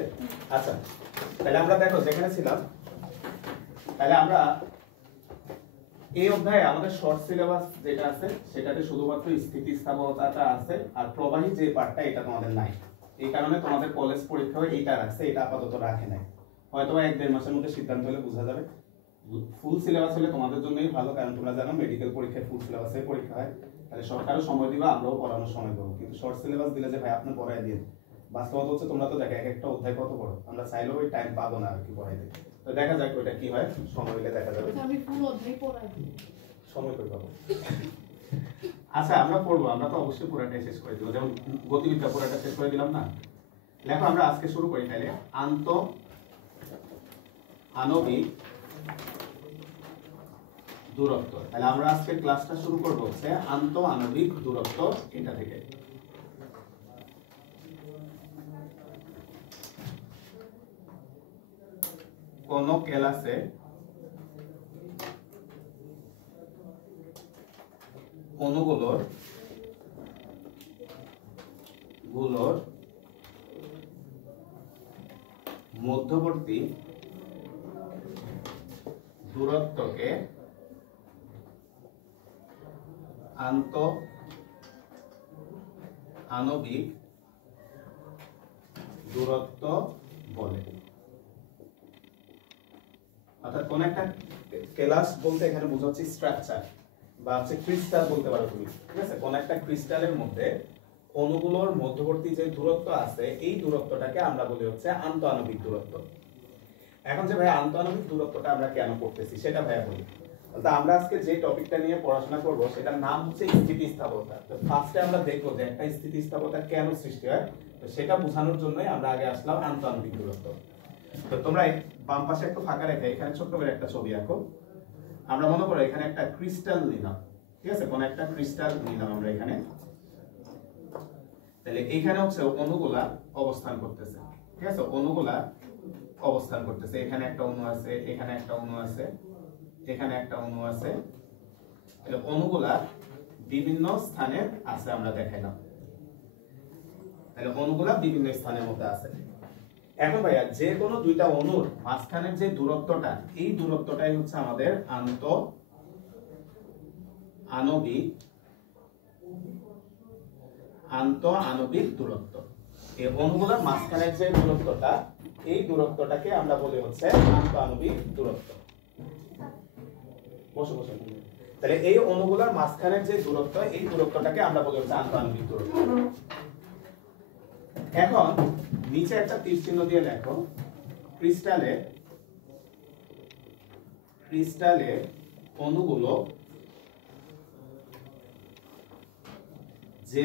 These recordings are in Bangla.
আছে? আচ্ছা, তাহলে আমরা দেখো যেখানে ছিলাম, তাহলে আমরা এই অধ্যায়ে আমাদের শর্ট সিলেবাস যেটা আছে সেটাতে শুধুমাত্র স্থিতিস্থাপকতাটা আছে, আর প্রবাহী যে পার্টটা এটা তোমাদের নাই। এই কারণে তোমাদের কলেজ পরীক্ষায় এইটা রাখছে, এটা আপাতত রাখে নাই। হয়তো 1-1.5 মাসের মধ্যে সিদ্ধান্ত হলে বোঝা যাবে। ফুল সিলেবাস হলে তোমাদের জন্যই ভালো, কারণ তোমরা জানো মেডিকেল পরীক্ষায় ফুল সিলেবাসে পরীক্ষা হয়, তাহলে সরকারও সময় দিবা, আমরাও পড়ানোর সময় পাবো। কিন্তু শর্ট সিলেবাস দিলে যে ভাই আপনি পড়ায় দিন, বাস্তবতা হচ্ছে তোমরা তো দেখো এক একটা অধ্যায় কত বড়, আমরা চাইলেও ওই টাইম পাবো না আর কি পড়াইতে। তো দেখা যাক ওইটা কি হয়, সময় হলে দেখা যাবে। আমি ফুল অধ্যায় পড়াই সময় কই পাবো? আচ্ছা আমরা পড়বো, আমরা তো অবশ্যই পুরাটাই শেষ করে দিব, যেমন গতিবিদ্যা পুরাটা শেষ করে দিলাম না। দেখো আমরা আজকে শুরু করি তাহলে আণবিক দূরত্ব। তাহলে আমরা আজকে ক্লাসটা শুরু করব হচ্ছে আণবিক দূরত্ব এটা থেকে। কোন ক্লাসে অণুগুলোর মধ্যবর্তী দূরত্বকে আণবিক দূরত্ব বলে। অর্থাৎ কোন একটা ক্লাস বলতে এখানে বোঝাচ্ছি স্ট্রাকচার বা হচ্ছে ক্রিস্টাল বলতে পারো তুমি, ঠিক আছে? কোন একটা ক্রিস্টালের মধ্যে অণুগুলোর মধ্যবর্তী যে দূরত্ব আছে এই দূরত্বটাকে আমরা বলি হচ্ছে আন্তঃআণবিক দূরত্ব। এখন যে ভাই আন্তঃআণবিক দূরত্বটা আমরা কেন করতেছি সেটা ভাইয়া বলি। তো আমরা আজকে যে টপিকটা নিয়ে পড়াশোনা করব সেটার নাম হচ্ছে স্থিতিস্থাপকতা। তো ফার্স্টে আমরা দেখব যে একটা স্থিতিস্থাপকতা কেন সৃষ্টি হয়, তো সেটা বোঝানোর জন্যই আমরা আগে আসলাম আন্তঃআণবিক দূরত্ব। তো তোমরা বাম পাশে একটু ফাঁকা রেখে এখানে ছোট্ট করে একটা ছবি আঁকো। আমরা মনে করো এখানে একটা ক্রিস্টাল নিলাম, ঠিক আছে? কোন একটা ক্রিস্টাল নিলাম আমরা এখানে, তাহলে এইখানে হচ্ছে অণুগুলা অবস্থান করতেছে, ঠিক আছে? অণুগুলা অবস্থান করতেছে, এখানে একটা অণু আছে, এখানে একটা অণু আছে, এখানে একটা অণু আছে, তাহলে অণুগুলা বিভিন্ন স্থানে আছে আমরা দেখাইলাম। তাহলে অণুগুলা বিভিন্ন স্থানের মধ্যে আছে। এখন ভাইয়া যে কোনো দুইটা অণুর মাঝখানের যে দূরত্বটা, এই দূরত্বটাই হচ্ছে আমাদের আন্তঃআণবিক দূরত্ব। এই অণুগুলোর মাঝখানের যে দূরত্বটা, এই দূরত্বটাকে আমরা বলি হচ্ছে আন্তঃআণবিক দূরত্ব। বসে বসে তাহলে এই অণুগুলোর মাঝখানের যে দূরত্ব, এই দূরত্বটাকে আমরা বলি হচ্ছে আন্তঃআণবিক দূরত্ব। এখন নিচে একটা তীর চিহ্ন দিয়ে লেখো, ক্রিস্টালে অণুগুলো যে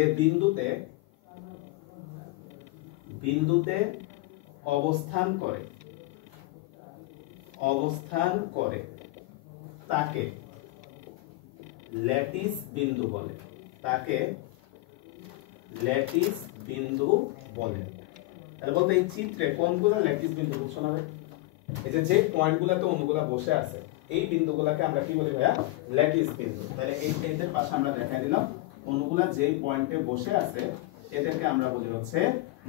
বিন্দুতে অবস্থান করে তাকে ল্যাটিস বিন্দু বলে। তাহলে বলতে এই চিত্রে কোনগুলো ল্যাটিস বিন্দু বুঝছো না? এই যে পয়েন্টগুলোতে অণুগুলা বসে আছে, এই বিন্দুগুলোকে আমরা কি বলি ভাইয়া? ল্যাটিস বিন্দু। তাহলে এই এদের পাশে আমরা দেখাই দিলাম অণুগুলা যেই পয়েন্টে বসে আছে এদেরকে আমরা বলি হচ্ছে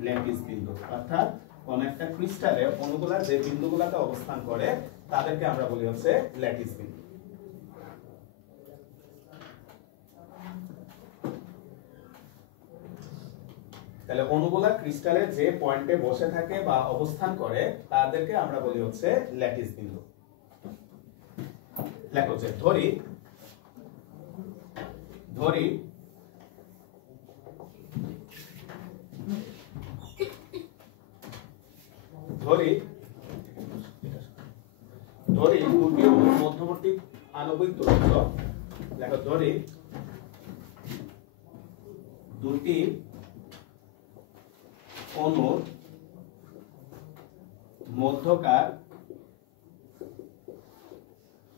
ল্যাটিস বিন্দু। অর্থাৎ কোন একটা ক্রিস্টালে অণুগুলা যে বিন্দুগুলোতে অবস্থান করে তাদেরকে আমরা বলি হচ্ছে ল্যাটিস বিন্দু। তাহলে অণুগুলা ক্রিস্টালে যে পয়েন্টে বসে থাকে বা অবস্থান করে তাদেরকে আমরা বলি হচ্ছে ল্যাটিস বিন্দু। লেখো যে ধরি দুটি মধ্যবর্তী আণবিক দূরত্ব, লেখো ধরি দুটি অণুর মধ্যকার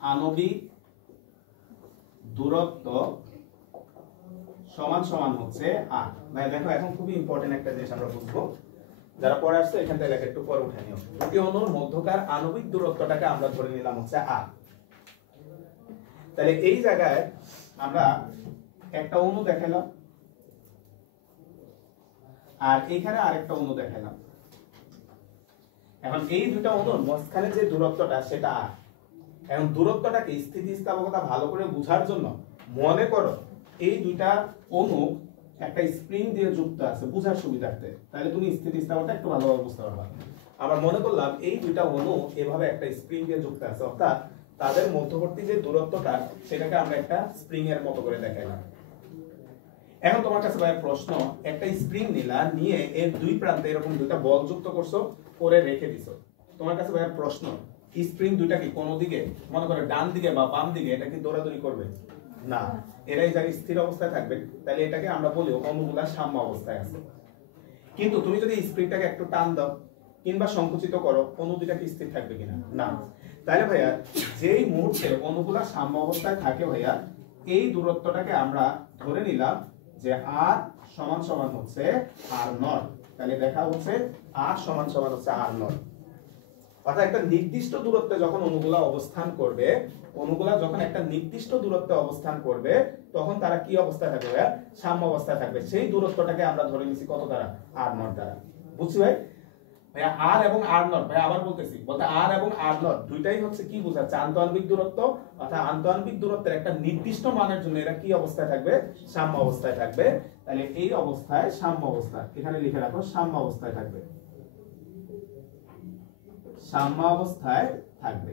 আণবিক দূরত্ব সমান সমান হচ্ছে r। ভাই দেখো এখন খুবই ইম্পর্টেন্ট একটা জিনিস আমরা বুঝবো, যারা পরে আসছে এখান থেকে লেখা একটু পরে উঠে নিও। দুটি অণুর মধ্যকার আণবিক দূরত্বটাকে আমরা ধরে নিলাম হচ্ছে r। তাহলে এই জায়গায় আমরা একটা অণু দেখালাম আর এখানে আরেকটা অণু দেখালাম। এখন এই দুইটা অণুর মাঝখানে যে দূরত্বটা সেটা r। এখন দূরত্বটাকে স্থিতিস্থাপকতা ভালো করে বোঝার জন্য মনে করো এই দুইটা অণু একটা স্প্রিং দিয়ে যুক্ত আছে বোঝার সুবিধার্থে, তাহলে তুমি স্থিতিস্থাপকতা একটু ভালোভাবে বুঝতে পারবা। আমরা মনে করলাম এই দুইটা অণু এভাবে একটা স্প্রিং দিয়ে যুক্ত আছে, অর্থাৎ তাদের মধ্যবর্তী যে দূরত্বটা সেটাকে আমরা একটা স্প্রিং এর মতো করে দেখাইলাম। এখন তোমার কাছে ভাই প্রশ্ন, একটা স্প্রিং নিলা, নিয়ে এর দুই প্রান্তে এরকম দুইটা বল যুক্ত করছো, করে রেখে দিছো। তোমার কাছে ভাই প্রশ্ন, স্প্রিং দুইটা কি কোন দিকে, মনে করো ডান দিকে বা বাম দিকে, এটা কি দৌড়াদৌড়ি করবে? না, এরাই জায়গায় স্থির অবস্থায় থাকবে। তাহলে এটাকে আমরা বলি অণুগুলা সাম্য অবস্থায় আছে। কিন্তু তুমি যদি স্প্রিংটাকে একটু টান দাও কিংবা সংকুচিত করো, অণু দুইটা কি স্থির থাকবে কিনা? না। তাহলে ভাইয়া যেই মুহূর্তে অণুগুলা সাম্য অবস্থায় থাকে ভাইয়া, এই দূরত্বটাকে আমরা ধরে নিলাম যে r সমান সমান হচ্ছে r0। তাহলে দেখা হচ্ছে r সমান সমান হচ্ছে r0। অর্থাৎ একটা নির্দিষ্ট দূরত্বে যখন অণুগুলা অবস্থান করবে, অণুগুলা যখন একটা নির্দিষ্ট দূরত্বে অবস্থান করবে, তখন তারা কি অবস্থায় থাকবে ভাইয়া? সাম্য অবস্থায় থাকবে। সেই দূরত্বটাকে আমরা ধরে নিছি কত দ্বারা? r0 দ্বারা। বুঝছি ভাই? ভাইয়া r এবং r0, ভাই আবার বলতেছি, বলতে r এবং r0 দুইটাই হচ্ছে কি বোঝাচ্ছে? আন্তঃআণবিক দূরত্ব। অর্থাৎ আন্তঃআণবিক দূরত্বের একটা নির্দিষ্ট মানের জন্য এরা কি অবস্থায় থাকবে? সাম্য অবস্থায় থাকবে। তাহলে এই অবস্থায় সাম্য অবস্থা, এখানে লিখে রাখো সাম্য অবস্থায় থাকবে, সাম্য অবস্থায় থাকবে।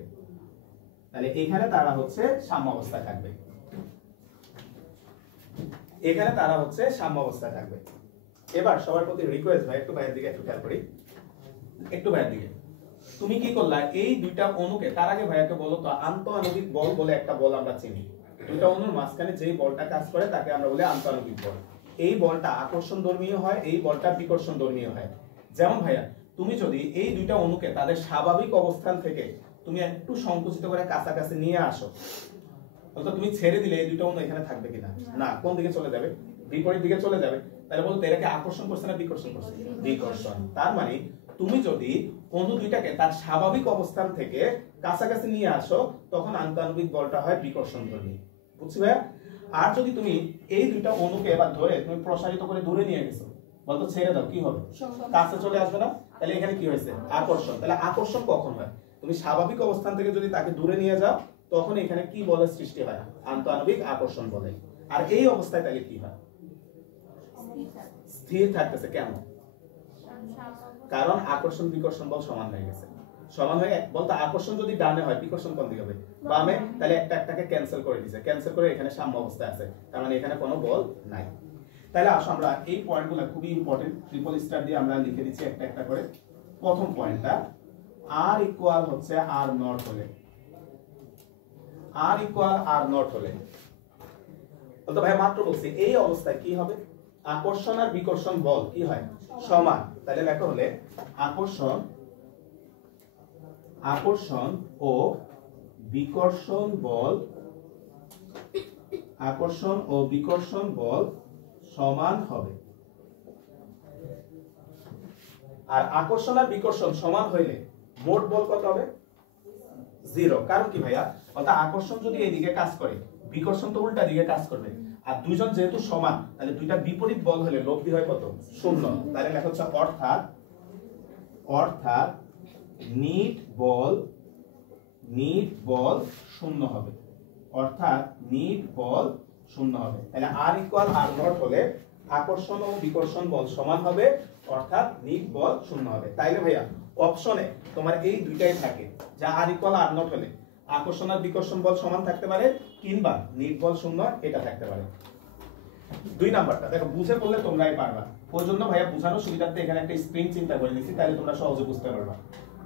তাহলে এখানে তারা হচ্ছে সাম্য অবস্থায় থাকবে, এখানে তারা হচ্ছে সাম্য অবস্থায় থাকবে। এবার সবার প্রতি রিকোয়েস্ট ভাই, একটু বাইরের দিকে একটু খেয়াল করি, একটু বাইরের দিকে। তুমি কি করলা? এই দুইটা অণুকে, তার আগে ভাইয়াকে বলো তো, আন্তঃআণবিক বল বলে একটা বল আমরা চিনি। দুইটা অণুর মাঝখানে যেই বলটা কাজ করে তাকে আমরা বলি আন্তঃআণবিক বল। এই বলটা আকর্ষণ ধর্মীয় হয়, এই বলটা বিকর্ষণ ধর্মীয় হয়। যেমন ভাইয়া তুমি যদি এই দুইটা অণুকে তাদের স্বাভাবিক অবস্থান থেকে তুমি একটু সংকুচিত করে কাছাকাছি নিয়ে আসো, অর্থাৎ তুমি ছেড়ে দিলে এই দুইটা অণু এখানে থাকবে কিনা? না, কোন দিকে চলে যাবে? বিপরীত দিকে চলে যাবে। তাহলে বলতে এটাকে আকর্ষণ করছে না বিকর্ষণ করছে? বিকর্ষণ। তার মানে তুমি যদি অণু দুইটাকে তার স্বাভাবিক অবস্থান থেকে কাছাকাছি নিয়ে আসো, তখন আন্তঃআণবিক বলটা হয় বিকর্ষণধর্মী। বুঝছি ভাইয়া? আর যদি তুমি এই দুইটা অণুকে এবার ধরে তুমি প্রসারিত করে দূরে নিয়ে গেছো, বলতো ছেড়ে দাও, কি হবে? কাছে চলে আসবে না? তাহলে এখানে কি হয়েছে? আকর্ষণ। তাহলে আকর্ষণ কখন হয়? তুমি স্বাভাবিক অবস্থান থেকে যদি তাকে দূরে নিয়ে যাও, তখন এখানে কি বলের সৃষ্টি হয়? আন্তঃআণবিক আকর্ষণ বলে। আর এই অবস্থায় তাহলে কি হয়? স্থির থাকতেছে। কেন? কারণ আকর্ষণ বিকর্ষণ বল সমান হয়ে গেছে। সমান হয়ে বলতে আকর্ষণ যদি ডানে হয়, বিকর্ষণ কোন দিকে হবে? বামে। তাহলে একটা একটাকে ক্যান্সেল করে দিয়েছে, ক্যান্সেল করে এখানে সাম্য অবস্থায় আছে, তার মানে এখানে কোনো বল নাই। তাহলে আসো আমরা এই পয়েন্টগুলো খুবই ইম্পর্টেন্ট, ট্রিপল স্টার দিয়ে আমরা লিখে দিচ্ছি একটা একটা করে। প্রথম পয়েন্টটা, r ইকুয়াল হচ্ছে r0 হলে, r ইকুয়াল r0 হলে, বলতো ভাই মাত্র বলছি এই অবস্থায় কি হবে? আকর্ষণ আর বিকর্ষণ বল কি হয়? সমান। তাহলে লেখা হলে আকর্ষণ, আকর্ষণ ও বিকর্ষণ বল, আকর্ষণ ও বিকর্ষণ বল সমান হবে। আর আকর্ষণ আর বিকর্ষণ সমান হইলে মোট বল কত হবে? 0। কারণ কি ভাইয়া? অর্থাৎ আকর্ষণ যদি এইদিকে কাজ করে, বিকর্ষণ তো উল্টা দিকে কাজ করবে। আর দুইজন যেহেতু সমান, তাহলে দুইটা বিপরীত বল হলে লব্ধি হয় কত? 0। তাহলে লেখা হচ্ছে অর্থাৎ, অর্থাৎ নিট বল, নিট বল 0 হবে। অর্থাৎ নিট বল 0 হবে। তাহলে r ইকুয়াল r0 হলে আকর্ষণ ও বিকর্ষণ বল সমান হবে, অর্থাৎ নিট বল 0 হবে। তাইলে ভাইয়া অপশনে তোমার এই দুইটাই থাকে, যা r ইকুয়াল r0 হলে আকর্ষণ আর বিকর্ষণ বল সমান থাকতে পারে, কিংবা নিট বল 0 এটা থাকতে পারে। দুই নাম্বারটা দেখো, বুঝে পড়লে তোমরাই পারবা, ওই জন্য ভাইয়া বুঝানোর সুবিধার্থে এখানে একটা স্প্রিং চিন্তা করে নিয়েছি, তাহলে তোমরা সহজে বুঝতে পারবা।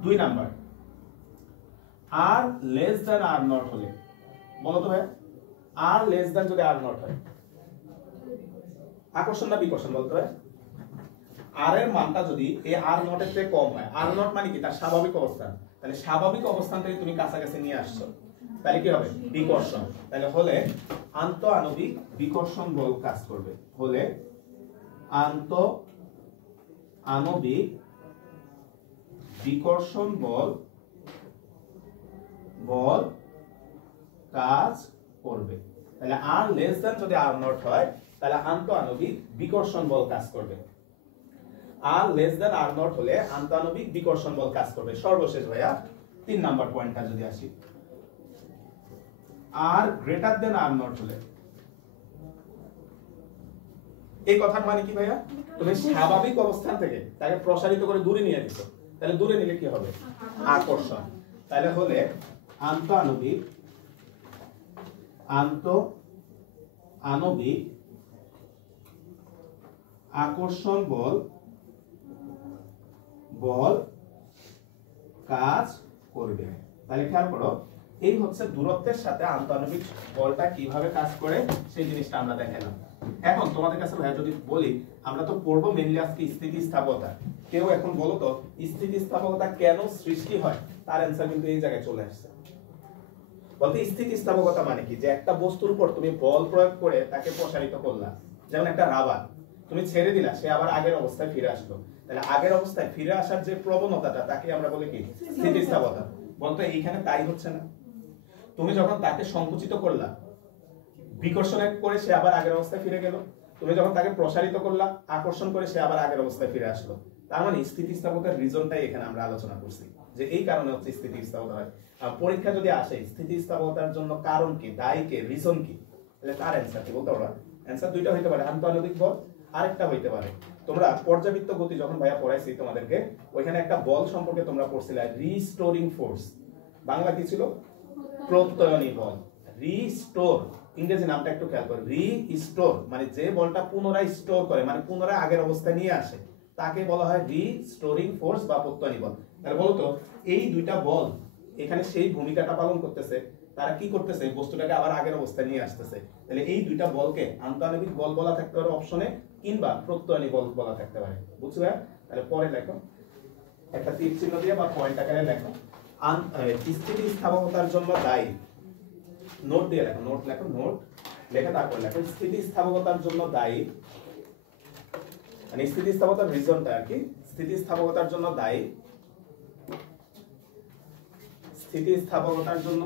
দুই number, r less than r0 হলে, বলো তো ভাইয়া r লেস দ্যান যদি r0 হয়, আকর্ষণ না বিকর্ষণ বলতে হয়? r এর মানটা যদি এই r0 এর থেকে কম হয়, r0 মানে কি? তার স্বাভাবিক অবস্থান। তাহলে স্বাভাবিক অবস্থান থেকে তুমি কাছাকাছি নিয়ে আসছো, তাহলে কি হবে? বিকর্ষণ। তাহলে হলে আন্তঃআণবিক বিকর্ষণ বল কাজ করবে, হলে আন্তঃআণবিক বিকর্ষণ বল বল কাজ করবে। তাহলে r লেস দ্যান যদি r0 হয়, তাহলে আন্তঃআণবিক বিকর্ষণ বল কাজ করবে। আর লেস দেন আর নট হলে আন্তঃআণবিক বিকর্ষণ বল কাজ করবে। সর্বশেষ ভাইয়া 3 নাম্বার পয়েন্টটা যদি আসি, আর গ্রেটার দেন আর নট হলে, এই কথার মানে কি ভাইয়া? তুমি স্বাভাবিক অবস্থান থেকে তাকে প্রসারিত করে দূরে নিয়ে দিছো, তাহলে দূরে নিলে কি হবে? আকর্ষণ। তাহলে হলে আন্তঃআণবিক আকর্ষণ বল কাজ করবে। তাহলে খেয়াল করো, এই হচ্ছে দূরত্বের সাথে আন্তঃআণবিক বলটা কিভাবে কাজ করে সেই জিনিসটা আমরা দেখালাম। এখন তোমাদের কাছে ভাইয়া যদি বলি, আমরা তো পড়বো মেইনলি আজকে স্থিতিস্থাপকতা। কেউ এখন বলো তো স্থিতিস্থাপকতা কেন সৃষ্টি হয়, তার অ্যান্সার কিন্তু এই জায়গায় চলে আসছে। বলতে স্থিতিস্থাপকতা মানে কি? যে একটা বস্তুর উপর তুমি বল প্রয়োগ করে তাকে প্রসারিত করলা। যেমন একটা রাবার তুমি ছেড়ে দিলা, সে আবার আগের অবস্থায় ফিরে আসলো। তাহলে আগের অবস্থায় ফিরে আসার যে প্রবণতাটা, তাকে আমরা বলি কি? স্থিতিস্থাপকতা। বলতো এইখানে তাই হচ্ছে না? তুমি যখন তাকে সংকুচিত করলা, বিকর্ষণ করে সে আবার আগের অবস্থায় ফিরে গেল। তুমি যখন তাকে প্রসারিত করলা, আকর্ষণ করে সে আবার আগের অবস্থায় ফিরে আসলো। তার মানে স্থিতিস্থাপকতার রিজনটাই এখানে আমরা আলোচনা করছি, যে এই কারণে হচ্ছে স্থিতিস্থাপকতা হয়। পরীক্ষা যদি আসে স্থিতিস্থাপকতার জন্য কারণ কি, দায়ী কে, রিজন কি, তাহলে তার অ্যান্সার কি বলতে পারবা? অ্যান্সার দুইটা হইতে পারে, আন্তঃআণবিক বল, আরেকটা হইতে পারে তোমরা পর্যাবৃত্ত গতি যখন ভাইয়া পড়াইছি তোমাদেরকে, ওইখানে একটা বল সম্পর্কে তোমরা পড়ছিলে রিস্টোরিং ফোর্স। বাংলা কি ছিল? প্রত্যয়নী বল। রিস্টোর ইংরেজি নামটা একটু খেয়াল করো, রিস্টোর মানে যে বলটা পুনরায় স্টোর করে, মানে পুনরায় আগের অবস্থায় নিয়ে আসে, তাকে বলা হয় রিস্টোরিং ফোর্স বা প্রত্যয়নী বল। তাহলে বলতো এই দুইটা বল এখানে সেই ভূমিকাটা পালন করতেছে। তারা কি করতেছে? বস্তুটাকে আবার আগের অবস্থায় নিয়ে আসতেছে। তাহলে এই দুইটা বলকে আন্তঃআণবিক বল বলা থাকতে পারে অপশনে, কিংবা প্রত্যয়নী বল বলা থাকতে পারে। বুঝছো? তাহলে পরে লেখো, একটা তীর চিহ্ন দিয়ে বা পয়েন্ট আকারে লেখো, স্থিতিস্থাপকতার জন্য দায়ী, নোট দিয়ে লেখো, নোট লেখো, নোট লেখে তারপর লেখো স্থিতিস্থাপকতার জন্য দায়ী, মানে স্থিতিস্থাপকতার রিজনটা আর কি। স্থিতিস্থাপকতার জন্য দায়ী, স্থিতিস্থাপকতার জন্য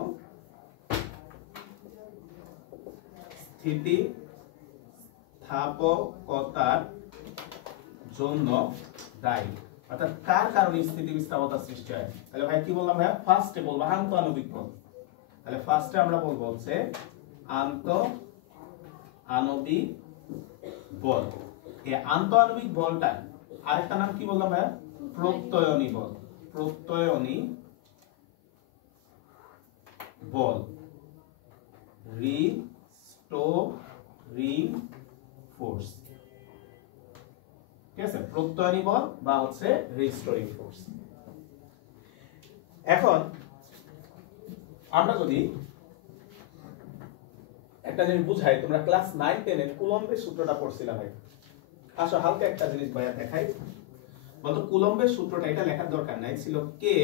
দায়ী, অর্থাৎ কার কারণে স্থিতিস্থাপকতা সৃষ্টি হয়। তাহলে ভাই কি বললাম ভাইয়া? ফার্স্টে বলবো আন্তঃআণবিক বল। তাহলে ফার্স্টে আমরা বলবো হচ্ছে আন্তঃআণবিক বল। এই আন্তঃআণবিক বলটা আরেকটা নাম কি বললাম ভাইয়া? প্রত্যয়নী বল। প্রত্যয়নী বল, রিস্টোরিং ফোর্স। ঠিক আছে, প্রত্যয়নী বল বা হচ্ছে রিস্টোরিং ফোর্স। এখন আমরা যদি একটা জিনিস বুঝাই, তোমরা ক্লাস 9-10 এর কুলম্বের সূত্রটা পড়ছিলা ভাই। আসো হালকা একটা জিনিস ভাইয়া দেখাই। বলতো কুলম্বের সূত্রটা, এটা লেখার দরকার নাই, ছিল কে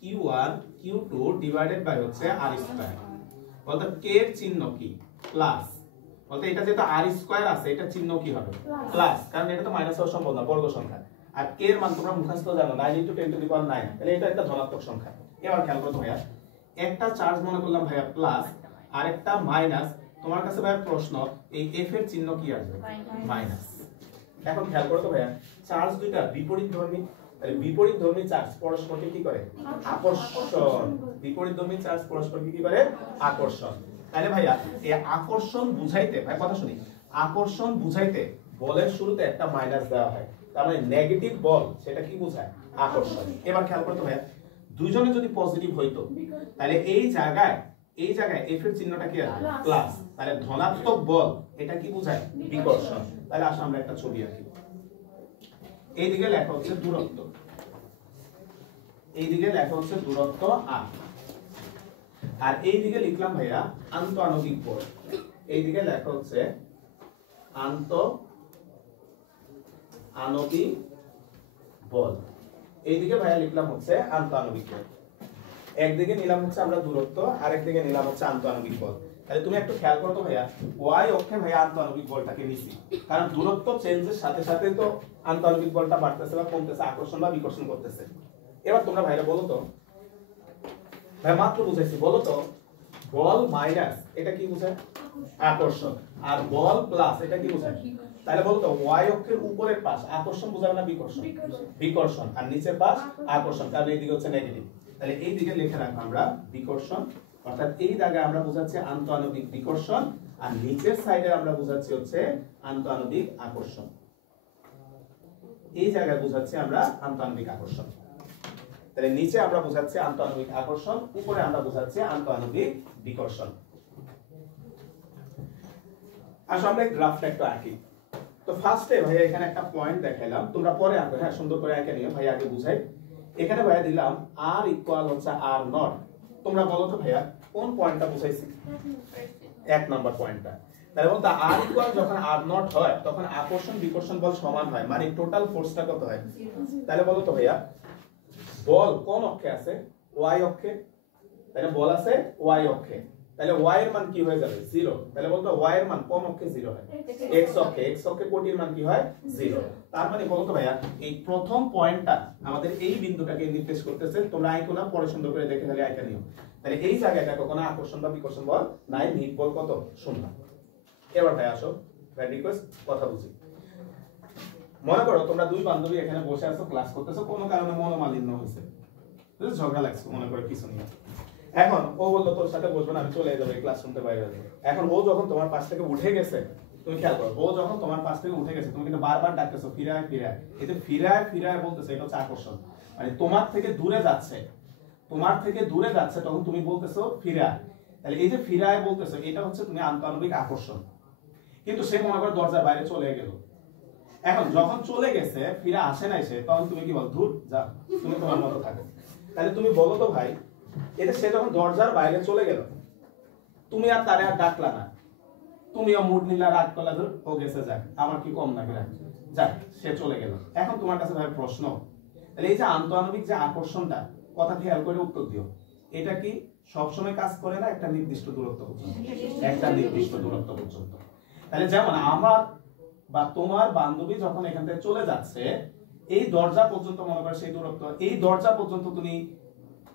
Q1 Q2 ডিভাইডেড বাই হচ্ছে R স্কয়ার। বলতো কে এর চিহ্ন কি? প্লাস। বলতো এটা যেহেতু R স্কয়ার আছে, এটা চিহ্ন কি হবে? প্লাস, কারণ এটা তো মাইনাস হওয়া সম্ভব না, বর্গ সংখ্যা। আর কে এর মান তোমরা মুখস্থ জানো, 9 × 10⁹, তাহলে এটা একটা ধনাত্মক সংখ্যা। এবার খেয়াল করো ভাইয়া, একটা চার্জ মনে করলাম ভাইয়া প্লাস, আর একটা মাইনাস। তোমার কাছে ভাইয়া প্রশ্ন, এই F এর চিহ্ন কি আসবে? মাইনাস। এখন খেয়াল করো তো ভাইয়া, চার্জ দুইটা বিপরীতধর্মী, তাহলে বিপরীতধর্মী চার্জ পরস্পরকে কি করে? আকর্ষণ। বিপরীতধর্মী চার্জ পরস্পরকে কি করে? আকর্ষণ। তাহলে ভাইয়া এই আকর্ষণ বুঝাইতে, ভাই কথা শুনি, আকর্ষণ বুঝাইতে বলের শুরুতে একটা মাইনাস দেওয়া হয়, তার মানে নেগেটিভ বল সেটা কি বোঝায়? আকর্ষণ। এবার খেয়াল করো তো ভাইয়া, দুইজনে যদি পজিটিভ হইতো, তাহলে এই জায়গায় F এর চিহ্নটা কি আসবে? প্লাস। তাহলে ধনাত্মক বল এটা কি বোঝায়? বিকর্ষণ। তাহলে আসলে আমরা একটা ছবি আঁকি। এইদিকে লেখা হচ্ছে দূরত্ব, এইদিকে লেখা হচ্ছে দূরত্ব r, আর এইদিকে লিখলাম ভাইয়া আন্তঃআণবিক বল। এইদিকে লেখা হচ্ছে আন্তঃআণবিক বল, এইদিকে ভাইয়া লিখলাম হচ্ছে আন্তঃআণবিক বল। একদিকে নিলাম হচ্ছে আমরা দূরত্ব, আর একদিকে নিলাম হচ্ছে আন্তঃআণবিক বল। তাহলে তুমি একটু খেয়াল করো তো ভাইয়া, y অক্ষে ভাইয়া আন্তঃআণবিক বলটাকে নিছি, কারণ দূরত্ব চেঞ্জের সাথে সাথে তো আন্তঃআণবিক বলটা বাড়তেছে বা কমতেছে, আকর্ষণ বা বিকর্ষণ করতেছে। এবার তোমরা ভাইরা বলো তো, ভাই মাত্র বুঝাইছি, বলো তো বল মাইনাস এটা কি বোঝায়? আকর্ষণ। আর বল প্লাস এটা কি বোঝায়? তাহলে বলতো ওয়াই অক্ষের উপরের পাশ আকর্ষণ বোঝাবে না বিকর্ষণ? বিকর্ষণ। আর নিচের পাশ আকর্ষণ, কারণ এই দিকে হচ্ছে নেগেটিভ। তাহলে এই দিকে লিখে রাখবো আমরা বিকর্ষণ, অর্থাৎ এই জায়গায় আমরা বোঝাচ্ছি আন্তঃআণবিক বিকর্ষণ, আর নিচের সাইডে আমরা বোঝাচ্ছি হচ্ছে আন্তঃআণবিক আকর্ষণ। এই জায়গায় বোঝাচ্ছি আমরা আন্তঃআণবিক আকর্ষণ। তাহলে নিচে আমরা বোঝাচ্ছি আন্তঃআণবিক আকর্ষণ, উপরে আমরা বোঝাচ্ছি আন্তঃআণবিক বিকর্ষণ। আসলে আমরা গ্রাফটা একটু আঁকি। তো ফার্স্টে ভাইয়া এখানে একটা পয়েন্ট দেখাইলাম, তোমরা পরে আঁকো, হ্যাঁ সুন্দর করে আঁকে নিও, ভাইয়া আগে বুঝাই। এখানে ভাইয়া দিলাম আর ইকুয়াল হচ্ছে আর নট। তোমরা বলো তো ভাইয়া কোন পয়েন্টটা বুঝাইছি? 1 নম্বর পয়েন্টটা। তাহলে বলতো আর ইকুয়াল যখন আর নট হয় তখন আকর্ষণ বিকর্ষণ বল সমান হয়, মানে টোটাল ফোর্সটা কত হয়? তাহলে বলো তো ভাইয়া বল কোন অক্ষে আছে? ওয়াই অক্ষে। তাহলে বল আছে ওয়াই অক্ষে, তাহলে ওয়াই এর মান কি হয়ে যাবে? 0। তাহলে বলতো ওয়াই এর মান কোন অক্ষে 0 হয়? এক্স অক্ষে। এক্স অক্ষে কোটির মান কি হয়? 0। তার মানে বলতো ভাইয়া এই প্রথম পয়েন্টটা আমাদের এই বিন্দুটাকে নির্দেশ করতেছে। তোমরা আইকো না, পরে সুন্দর করে দেখে তাহলে আইকা নিও। তাহলে এই জায়গাটা কখনো আকর্ষণ বা বিকর্ষণ বল নাই, নিট বল কত? 0। এবার ভাই আসো, ভাই রিকোয়েস্ট কথা বুঝি। মনে করো তোমরা দুই বান্ধবী এখানে বসে আছো, ক্লাস করতেছো, কোনো কারণে মনোমালিন্য হয়েছে, ঝগড়া লাগছে মনে করে কিছু নিয়ে। এখন ও বললো তোর সাথে বসবো না, আমি চলে যাবো, এই ক্লাস শুনতে বাইরে যাবো। এখন ও যখন তোমার পাশ থেকে উঠে গেছে, তুমি খেয়াল করো, ও যখন তোমার পাশ থেকে উঠে গেছে তুমি কিন্তু বারবার ডাকতেছো ফিরায় ফিরায়। এই যে ফিরায় ফিরায় বলতেছে, এটা হচ্ছে আকর্ষণ। মানে তোমার থেকে দূরে যাচ্ছে, তোমার থেকে দূরে যাচ্ছে, তখন তুমি বলতেছো ফিরায়। তাহলে এই যে ফিরায় বলতেছো, এটা হচ্ছে তুমি আন্তঃআণবিক আকর্ষণ। কিন্তু সে মনে করো দরজার বাইরে চলে গেল। এখন যখন চলে গেছে, ফিরে আসে নাই সে, তখন তুমি কি বল? ধুর যা, তুমি তোমার মতো থাকো। তাহলে তুমি বলো তো ভাই, এটা সে যখন দরজার বাইরে চলে গেল, তুমি আর তারে আর ডাকলা না, তুমিও মুড নিলা, রাগ করলা, ধর ও গেছে, যাক আমার কি কম নাকি, রাগ যাক সে চলে গেল। এখন তোমার কাছে ভাই প্রশ্ন, তাহলে এই যে আন্তঃআণবিক যে আকর্ষণটা, কথা খেয়াল করে উত্তর দিও, এটা কি সবসময় কাজ করে না একটা নির্দিষ্ট দূরত্ব পর্যন্ত? একটা নির্দিষ্ট দূরত্ব পর্যন্ত। তাহলে যেমন আমার বা তোমার বান্ধবী যখন এখান থেকে চলে যাচ্ছে, এই দরজা পর্যন্ত মনে করো সেই দূরত্ব, এই দরজা পর্যন্ত তুমি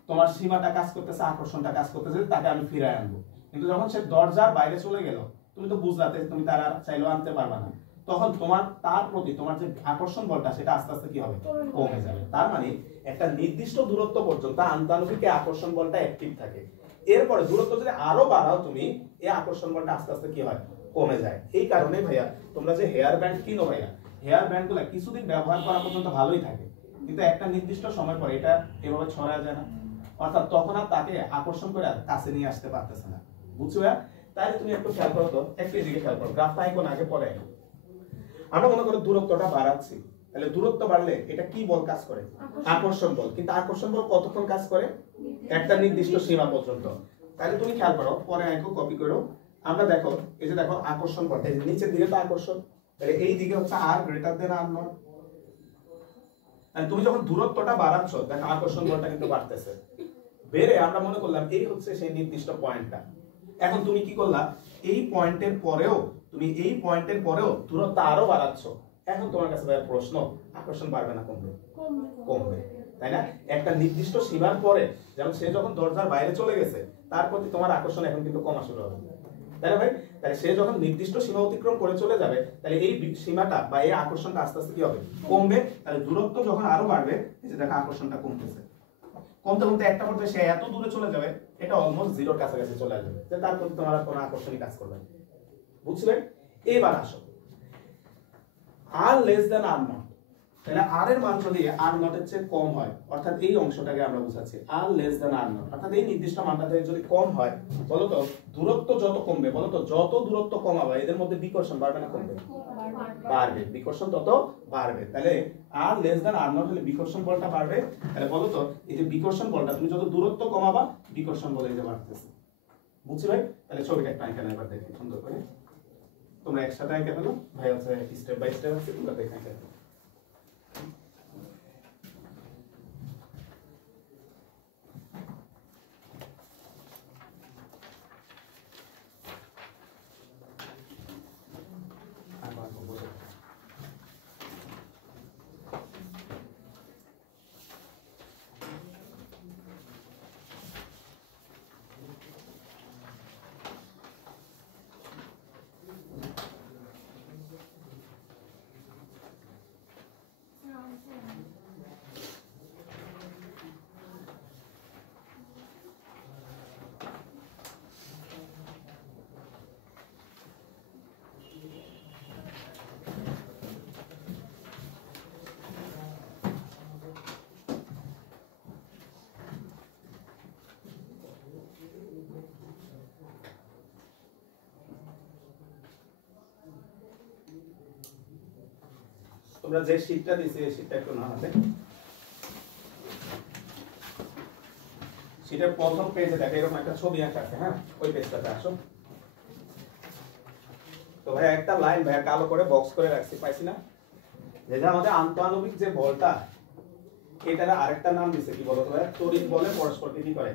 তোমার সীমাটা কাজ করতেছে, আকর্ষণটা কাজ করতেছে, তাকে আমি ফিরায় আনবো। কিন্তু যখন সে দরজার বাইরে চলে গেল, তুমি তো বুঝলাতে তুমি তারা চাইলেও আনতে পারবা না, তখন তোমার তার প্রতি তোমার যে আকর্ষণ বলটা সেটা আস্তে আস্তে কি হবে? কমে যাবে। তার মানে একটা নির্দিষ্ট দূরত্ব পর্যন্ত আন্তঃআণবিক আকর্ষণ বলটা অ্যাক্টিভ থাকে। এরপরে দূরত্ব যদি আরো বাড়াও তুমি, এই আকর্ষণ বলটা আস্তে আস্তে কি হয়? কমে যায়। এই কারণে ভাইয়া তোমরা যে হেয়ার ব্যান্ড কিনো ভাইয়া, হেয়ার ব্যান্ড গুলা কিছুদিন ব্যবহার করা পর্যন্ত ভালোই থাকে, কিন্তু একটা নির্দিষ্ট সময় পরে এটা এভাবে ছড়ায় যায় না, অর্থাৎ তখন আর তাকে আকর্ষণ করে কাছে নিয়ে আসতে পারতেছে না। বুঝছো ভাইয়া? তাহলে তুমি একটু খেয়াল করো তো, একটু এদিকে খেয়াল করো, গ্রাফটা আইকন আগে পরে আইকন। আমরা মনে করো দূরত্বটা বাড়াচ্ছি, তাহলে দূরত্ব বাড়লে এটা কি বল কাজ করে? আকর্ষণ বল। কিন্তু আকর্ষণ বল কতক্ষণ কাজ করে? একটা নির্দিষ্ট সীমা পর্যন্ত। তাহলে তুমি খেয়াল করো, পরে আইকো কপি করো। আমরা দেখো, এই যে দেখো আকর্ষণ বল, এই যে নিচের দিকে তো আকর্ষণ, তাহলে এই দিকে হচ্ছে আর গ্রেটার দেন আর নট। আর তুমি যখন দূরত্বটা বাড়াচ্ছ, দেখো আকর্ষণ বলটা কিন্তু বাড়তেছে, বেড়ে আমরা মনে করলাম এই হচ্ছে সেই নির্দিষ্ট পয়েন্টটা। এখন তুমি কি করলা? এই পয়েন্টের পরেও, তুমি এই পয়েন্টের পরেও দূরত্ব আরো বাড়াচ্ছ। এখন তোমার কাছে ভাই প্রশ্ন, আকর্ষণ বাড়বে না কমবে? কমবে, তাই না? একটা নির্দিষ্ট সীমার পরে, যেমন সে যখন দরজার বাইরে চলে গেছে, তার প্রতি তোমার আকর্ষণ এখন কিন্তু কমা শুরু হবে, তাই না ভাই? তাহলে সে যখন নির্দিষ্ট সীমা অতিক্রম করে চলে যাবে, তাহলে এই সীমাটা বা এই আকর্ষণটা আস্তে আস্তে কি হবে? কমবে। তাহলে দূরত্ব যখন আরো বাড়বে, এই যে দেখো আকর্ষণটা কমতেছে, কমতে কমতে একটা পর্যায়ে সে এত দূরে চলে যাবে, এটা অলমোস্ট জিরোর কাছাকাছি চলে আসবে, যে তার প্রতি তোমার আর কোনো আকর্ষণই কাজ করবে না। বুঝলে? এবার আসো আর লেস দেন আর নট। তাহলে আর এর মান যদি আর নট এর চেয়ে কম হয়, অর্থাৎ এই অংশটাকে আমরা বুঝাচ্ছি আর লেস দেন আর নট, অর্থাৎ এই নির্দিষ্ট মানটা থেকে যদি কম হয়, বলো তো দূরত্ব যত কমবে, বলো তো যত দূরত্ব কমাবে এদের মধ্যে বিকর্ষণ বাড়বে না কমবে? বাড়বে। বিকর্ষণ তত বাড়বে। তাহলে আর লেস দেন আর নট হলে বিকর্ষণ বলটা বাড়বে। তাহলে বলো তো এই যে বিকর্ষণ বলটা তুমি যত দূরত্ব কমাবা, বিকর্ষণ বল এই যে বাড়তেছে। বুঝছি ভাই? তাহলে ছবিটা একটা আঁকা এবার দেখি সুন্দর করে, তোমরা একসাথে আঁকা ফেলো ভাই, হচ্ছে স্টেপ বাই স্টেপ আছে, তোমরা দেখে আঁকা ফেলো। তোমরা যে শীটটা দিছি এই শীটটা একটু না হাতে শীটের প্রথম পেজে দেখো এরকম একটা ছবি আঁকা আছে, হ্যাঁ ওই পেজটাতে আসো। তো ভাই একটা লাইন ভাই কালো করে বক্স করে রাখছি, পাইছি না? যেটা আমাদের আন্তঃআণবিক যে বলটা এটার আরেকটা নাম দিছে কি বলতো ভাই? তড়িৎ বলে পরস্পরকে কি করে?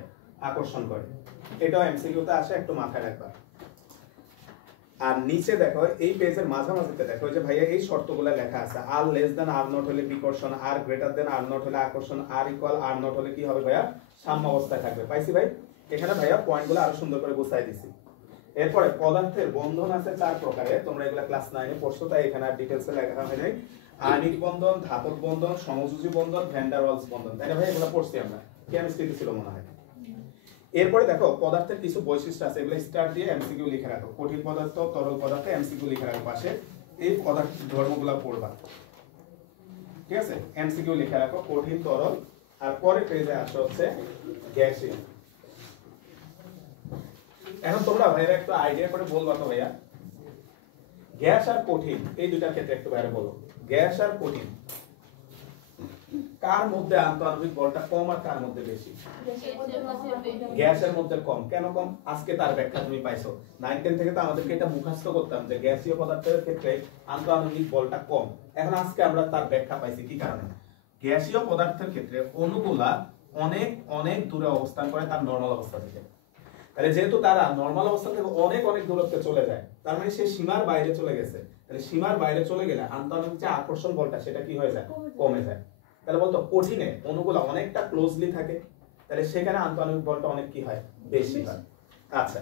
আকর্ষণ করে। এটাও এমসিকিউতে আসে, একটু মাথায় রাখবা। আর নিচে দেখো এই পেজের মাঝামাঝিতে দেখো যে ভাইয়া এই শর্তগুলো লেখা আছে, আর লেস দেন আর নট হলে বিকর্ষণ, আর গ্রেটার দেন আর নট হলে আকর্ষণ, আর ইকুয়াল আর নট হলে কি হবে ভাইয়া? সাম্য অবস্থায় থাকবে। পাইছি ভাই? এখানে ভাইয়া পয়েন্টগুলো আরো সুন্দর করে গুছাই দিছি। এরপরে পদার্থের বন্ধন আছে 4 প্রকারের, তোমরা এগুলা ক্লাস 9 এ পড়ছো, তাই এখানে আর ডিটেইলসে লেখা হয় নাই। আণবিক বন্ধন, ধাতব বন্ধন, সমযোজী বন্ধন, ভ্যান ডার ওয়ালস বন্ধন, তাই না ভাই? এগুলা পড়ছি আমরা, কেমিস্ট্রিতে ছিল মনে হয়। এরপরে দেখো পদার্থের কিছু বৈশিষ্ট্য আছে, এগুলো স্টার দিয়ে এমসিকিউ লিখে রাখো। কঠিন পদার্থ, তরল পদার্থে এমসিকিউ লিখে রাখো পাশে, এই পদার্থ ধর্মগুলো পড়বা, ঠিক আছে? এমসিকিউ লিখে রাখো কঠিন, তরল, আর পরে পেজে আসে হচ্ছে গ্যাসীয়। এখন তোমরা ভাইরা একটু আইডিয়া করে বলবা তো ভাইয়া, গ্যাস আর কঠিন এই দুটার ক্ষেত্রে একটু বাইরে বলো। গ্যাস আর কঠিন কার মধ্যে আন্তঃআণবিক বলটা কম আর কার মধ্যে বেশি? গ্যাসের মধ্যে কম। কেন কম? আজকে তার ব্যাখ্যা তুমি পাইছো। 9 10 থেকে তো আমাদেরকে এটা মুখস্থ করতাম যে গ্যাসীয় পদার্থের ক্ষেত্রে আন্তঃআণবিক বলটা কম। এখন আজকে আমরা তার ব্যাখ্যা পাইছি কি কারণে। গ্যাসীয় পদার্থের ক্ষেত্রে অণুগুলা অনেক অনেক দূরে অবস্থান করে তার নরমাল অবস্থা থেকে। তাহলে যেহেতু তারা নরমাল অবস্থা থেকে অনেক অনেক দূরত্বে চলে যায়, তার মানে সে সীমার বাইরে চলে গেছে। তাহলে সীমার বাইরে চলে গেলে আন্তঃআণবিক যে আকর্ষণ বলটা সেটা কি হয়ে যায়? কমে যায়। তাহলে বলতো কঠিনে অণুগুলো অনেকটা ক্লোজলি থাকে, তাহলে সেখানে আন্তঃআণবিক বলটা অনেক কি হয়? বেশি হয়। আচ্ছা,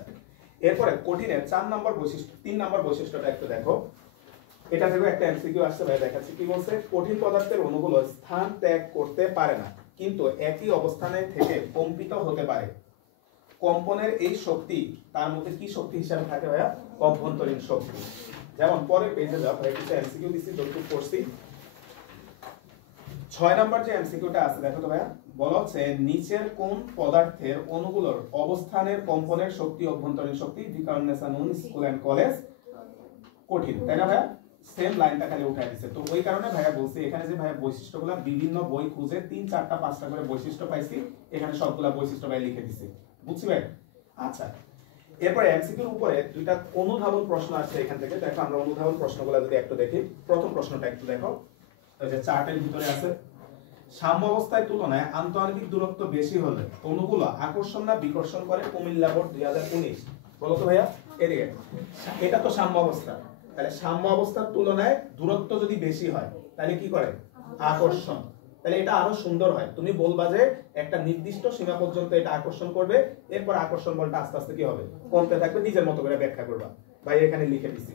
এরপরে কঠিনের 4 নম্বর বৈশিষ্ট্য, 3 নম্বর বৈশিষ্ট্যটা একটু দেখো। এটা থেকে একটা এমসিকিউ আসছে ভাই, দেখাচ্ছি কি বলছে। কঠিন পদার্থের অণুগুলো স্থান ত্যাগ করতে পারে না, কিন্তু একই অবস্থানে থেকে কম্পিত হতে পারে। কম্পনের এই শক্তি তার মধ্যে কি শক্তি হিসাবে থাকে ভাইয়া? অভ্যন্তরীণ শক্তি। যেমন পরের পেজে যাও ভাই, কিছু এমসিকিউ দিছি, যতটুকু পড়ছি। 6 নাম্বার যে এমসিকিউটা আছে দেখো তো ভাইয়া, বলা হচ্ছে নিচের কোন পদার্থের অণুগুলোর অবস্থানের কম্পনের শক্তি অভ্যন্তরীণ শক্তি ডিকার্নেশন স্কুল এন্ড কলেজ কঠিন, তাই না ভাইয়া? সেম লাইনটা খালি উঠাই দিছে। তো ওই কারণে ভাইয়া বলছি এখানে যে ভাইয়া বৈশিষ্ট্যগুলো বিভিন্ন বই খুঁজে 3 4টা 5টা করে বৈশিষ্ট্য পাইছি, এখানে সবগুলা বৈশিষ্ট্য ভাই লিখে দিছি। বুঝছি ভাই? আচ্ছা, এরপরে এমসিকিউর উপরে দুইটা অনুধাবন প্রশ্ন আছে এখান থেকে। দেখো আমরা অনুধাবন প্রশ্নগুলো যদি একটু দেখি। প্রথম প্রশ্নটা একটু দেখো, এই যে চার্টের ভিতরে আছে, সাম্য অবস্থায় তুলনায় আন্তঃআণবিক দূরত্ব বেশি হলে অণুগুলো আকর্ষণ না বিকর্ষণ করে? কুমিল্লা বোর্ড 2019। বলো তো ভাইয়া এদিকে। এটা তো সাম্য অবস্থা, তাহলে সাম্য অবস্থার তুলনায় দূরত্ব যদি বেশি হয় তাহলে কি করে? আকর্ষণ। তাহলে এটা আরো সুন্দর হয়, তুমি বলবা যে একটা নির্দিষ্ট সীমা পর্যন্ত এটা আকর্ষণ করবে, এরপর আকর্ষণ বলটা আস্তে আস্তে কি হবে? কমতে থাকবে। নিজের মতো করে ব্যাখ্যা করবা। ভাই এখানে লিখে দিছি।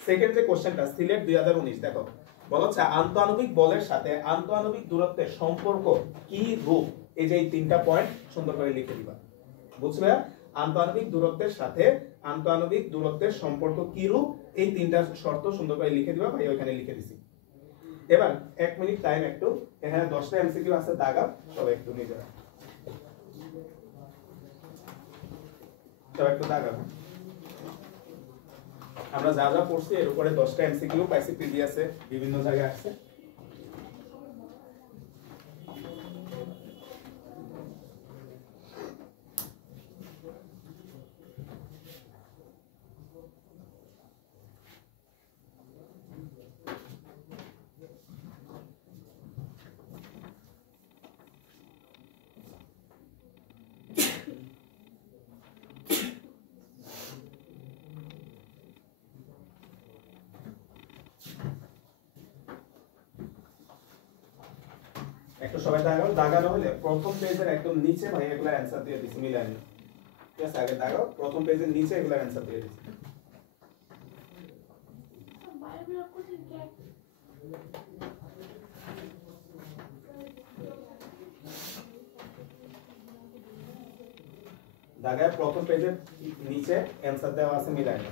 সেকেন্ড যে কোশ্চেনটা, সিলেট 2019, দেখো বলা হচ্ছে আন্তঃআণবিক বলের সাথে আন্তঃআণবিক দূরত্বের সম্পর্ক কি রূপ? এই যে এই 3টা পয়েন্ট সুন্দর করে লিখে দিবা। বুঝবে? আন্তঃআণবিক দূরত্বের সাথে আন্তঃআণবিক দূরত্বের সম্পর্ক কি রূপ, এই 3টা শর্ত সুন্দর করে লিখে দিবা। ভাই ওখানে লিখে দিছি। এবার 1 মিনিট টাইম একটু, এখানে 10টা এমসিকিউ আছে, দাগা সবাই একটু নিজেরা সবাই একটু দাগা। আমরা যা যা পড়ছি এর উপরে 10টা এমসিকিউ পাইছি, প্রিভিয়াসে বিভিন্ন জায়গায় আসছে। একটু সবাই দাগাও। দাগানো হলে প্রথম পেজের একদম নিচে ভাই এগুলা অ্যানসার দিয়ে দিছি, মিলাই নি। ঠিক আছে, আগে দাগাও, প্রথম পেজের নিচে এগুলা অ্যানসার দিয়ে দিছি। দাগায় প্রথম পেজের নিচে অ্যানসার দেওয়া আছে, মিলাই নি।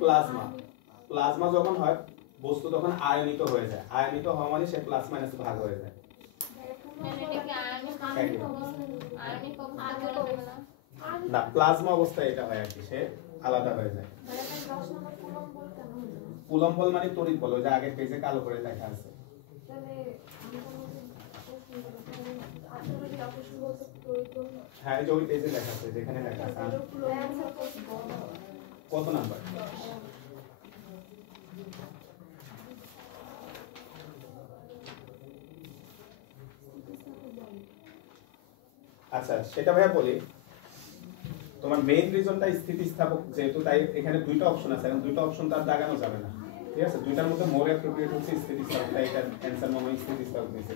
প্লাজমা। প্লাজমা যখন হয় বস্তু তখন আয়নিত হয়ে যায়, আয়নিত হওয়া মানে সে প্লাস মাইনাস ভাগ হয়ে যায়। না, প্লাজমা অবস্থায় এটা হয় আর কি, সে আলাদা হয়ে যায়। কুলম্ব বল মানে তড়িৎ বল, ওই যে আগের পেজে কালো করে লেখা আছে। হ্যাঁ, এই যে ওই পেজে লেখা আছে, যেখানে লেখা আছে। কত নাম্বার? আচ্ছা, সেটা ভাইয়া বলি। তোমার মেইন রিজনটা স্থিতিস্থাপক যেহেতু, তাই এখানে দুইটা অপশন আছে, এখন দুইটা অপশন তার দাগানো যাবে না, ঠিক আছে? দুইটার মধ্যে মোর অ্যাপ্রোপ্রিয়েট হচ্ছে স্থিতিস্থাপক, তাই এটার অ্যানসার মনে হয় স্থিতিস্থাপক দিয়েছে।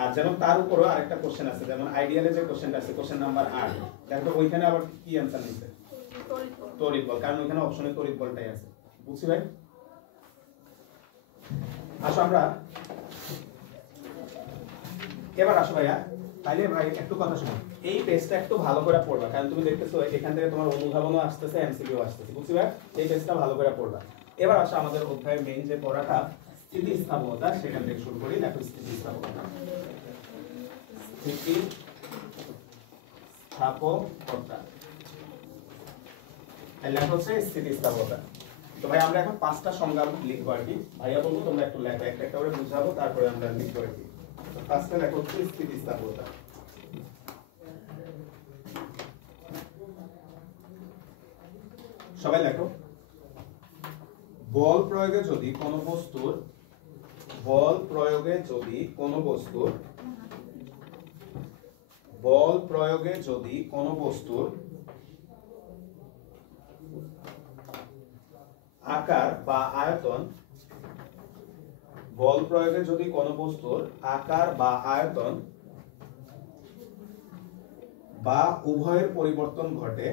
আর যেমন তার উপরও আরেকটা কোশ্চেন আছে, যেমন আইডিয়ালে যে কোশ্চেনটা আছে, কোশ্চেন নাম্বার 8, দেখো ওইখানে আবার কি অ্যানসার নিছে? তড়িৎ বল, কারণ ওইখানে অপশনে তড়িৎ বলটাই আছে। বুঝছি ভাই? আসো আমরা এবার আসো ভাইয়া, তাইলে ভাই একটু কথা শোনো, এই পেজটা একটু ভালো করে পড়বা, কারণ তুমি দেখতেছো এখান থেকে তোমার অনুধাবনও আসতেছে, এমসিকিউ আসতেছে। বুঝছি ভাই? এই পেজটা ভালো করে পড়বা। এবার আসো আমাদের অধ্যায়ের মেইন যে পড়াটা স্থিতিস্থাপকতা, সেখান থেকে শুরু করি। দেখো স্থিতিস্থাপকতা, স্থিতিস্থাপকতা এর লেখা হচ্ছে স্থিতিস্থাপকতা। তো ভাই আমরা এখন 5টা সংজ্ঞা লিখবো আর কি, ভাইয়া বলবো তোমরা একটু লেখো, একটা একটা করে বুঝাবো, তারপরে আমরা লিখবো আর কি। তো ফার্স্টে লেখা হচ্ছে স্থিতিস্থাপকতা। সবাই লেখো। বল প্রয়োগে যদি কোনো বস্তুর বল প্রয়োগে যদি কোনো বস্তুর বল প্রয়োগে যদি কোনো বস্তুর আকার বা আয়তন, বল প্রয়োগে যদি কোনো বস্তুর আকার বা আয়তন বা উভয়ের পরিবর্তন ঘটে,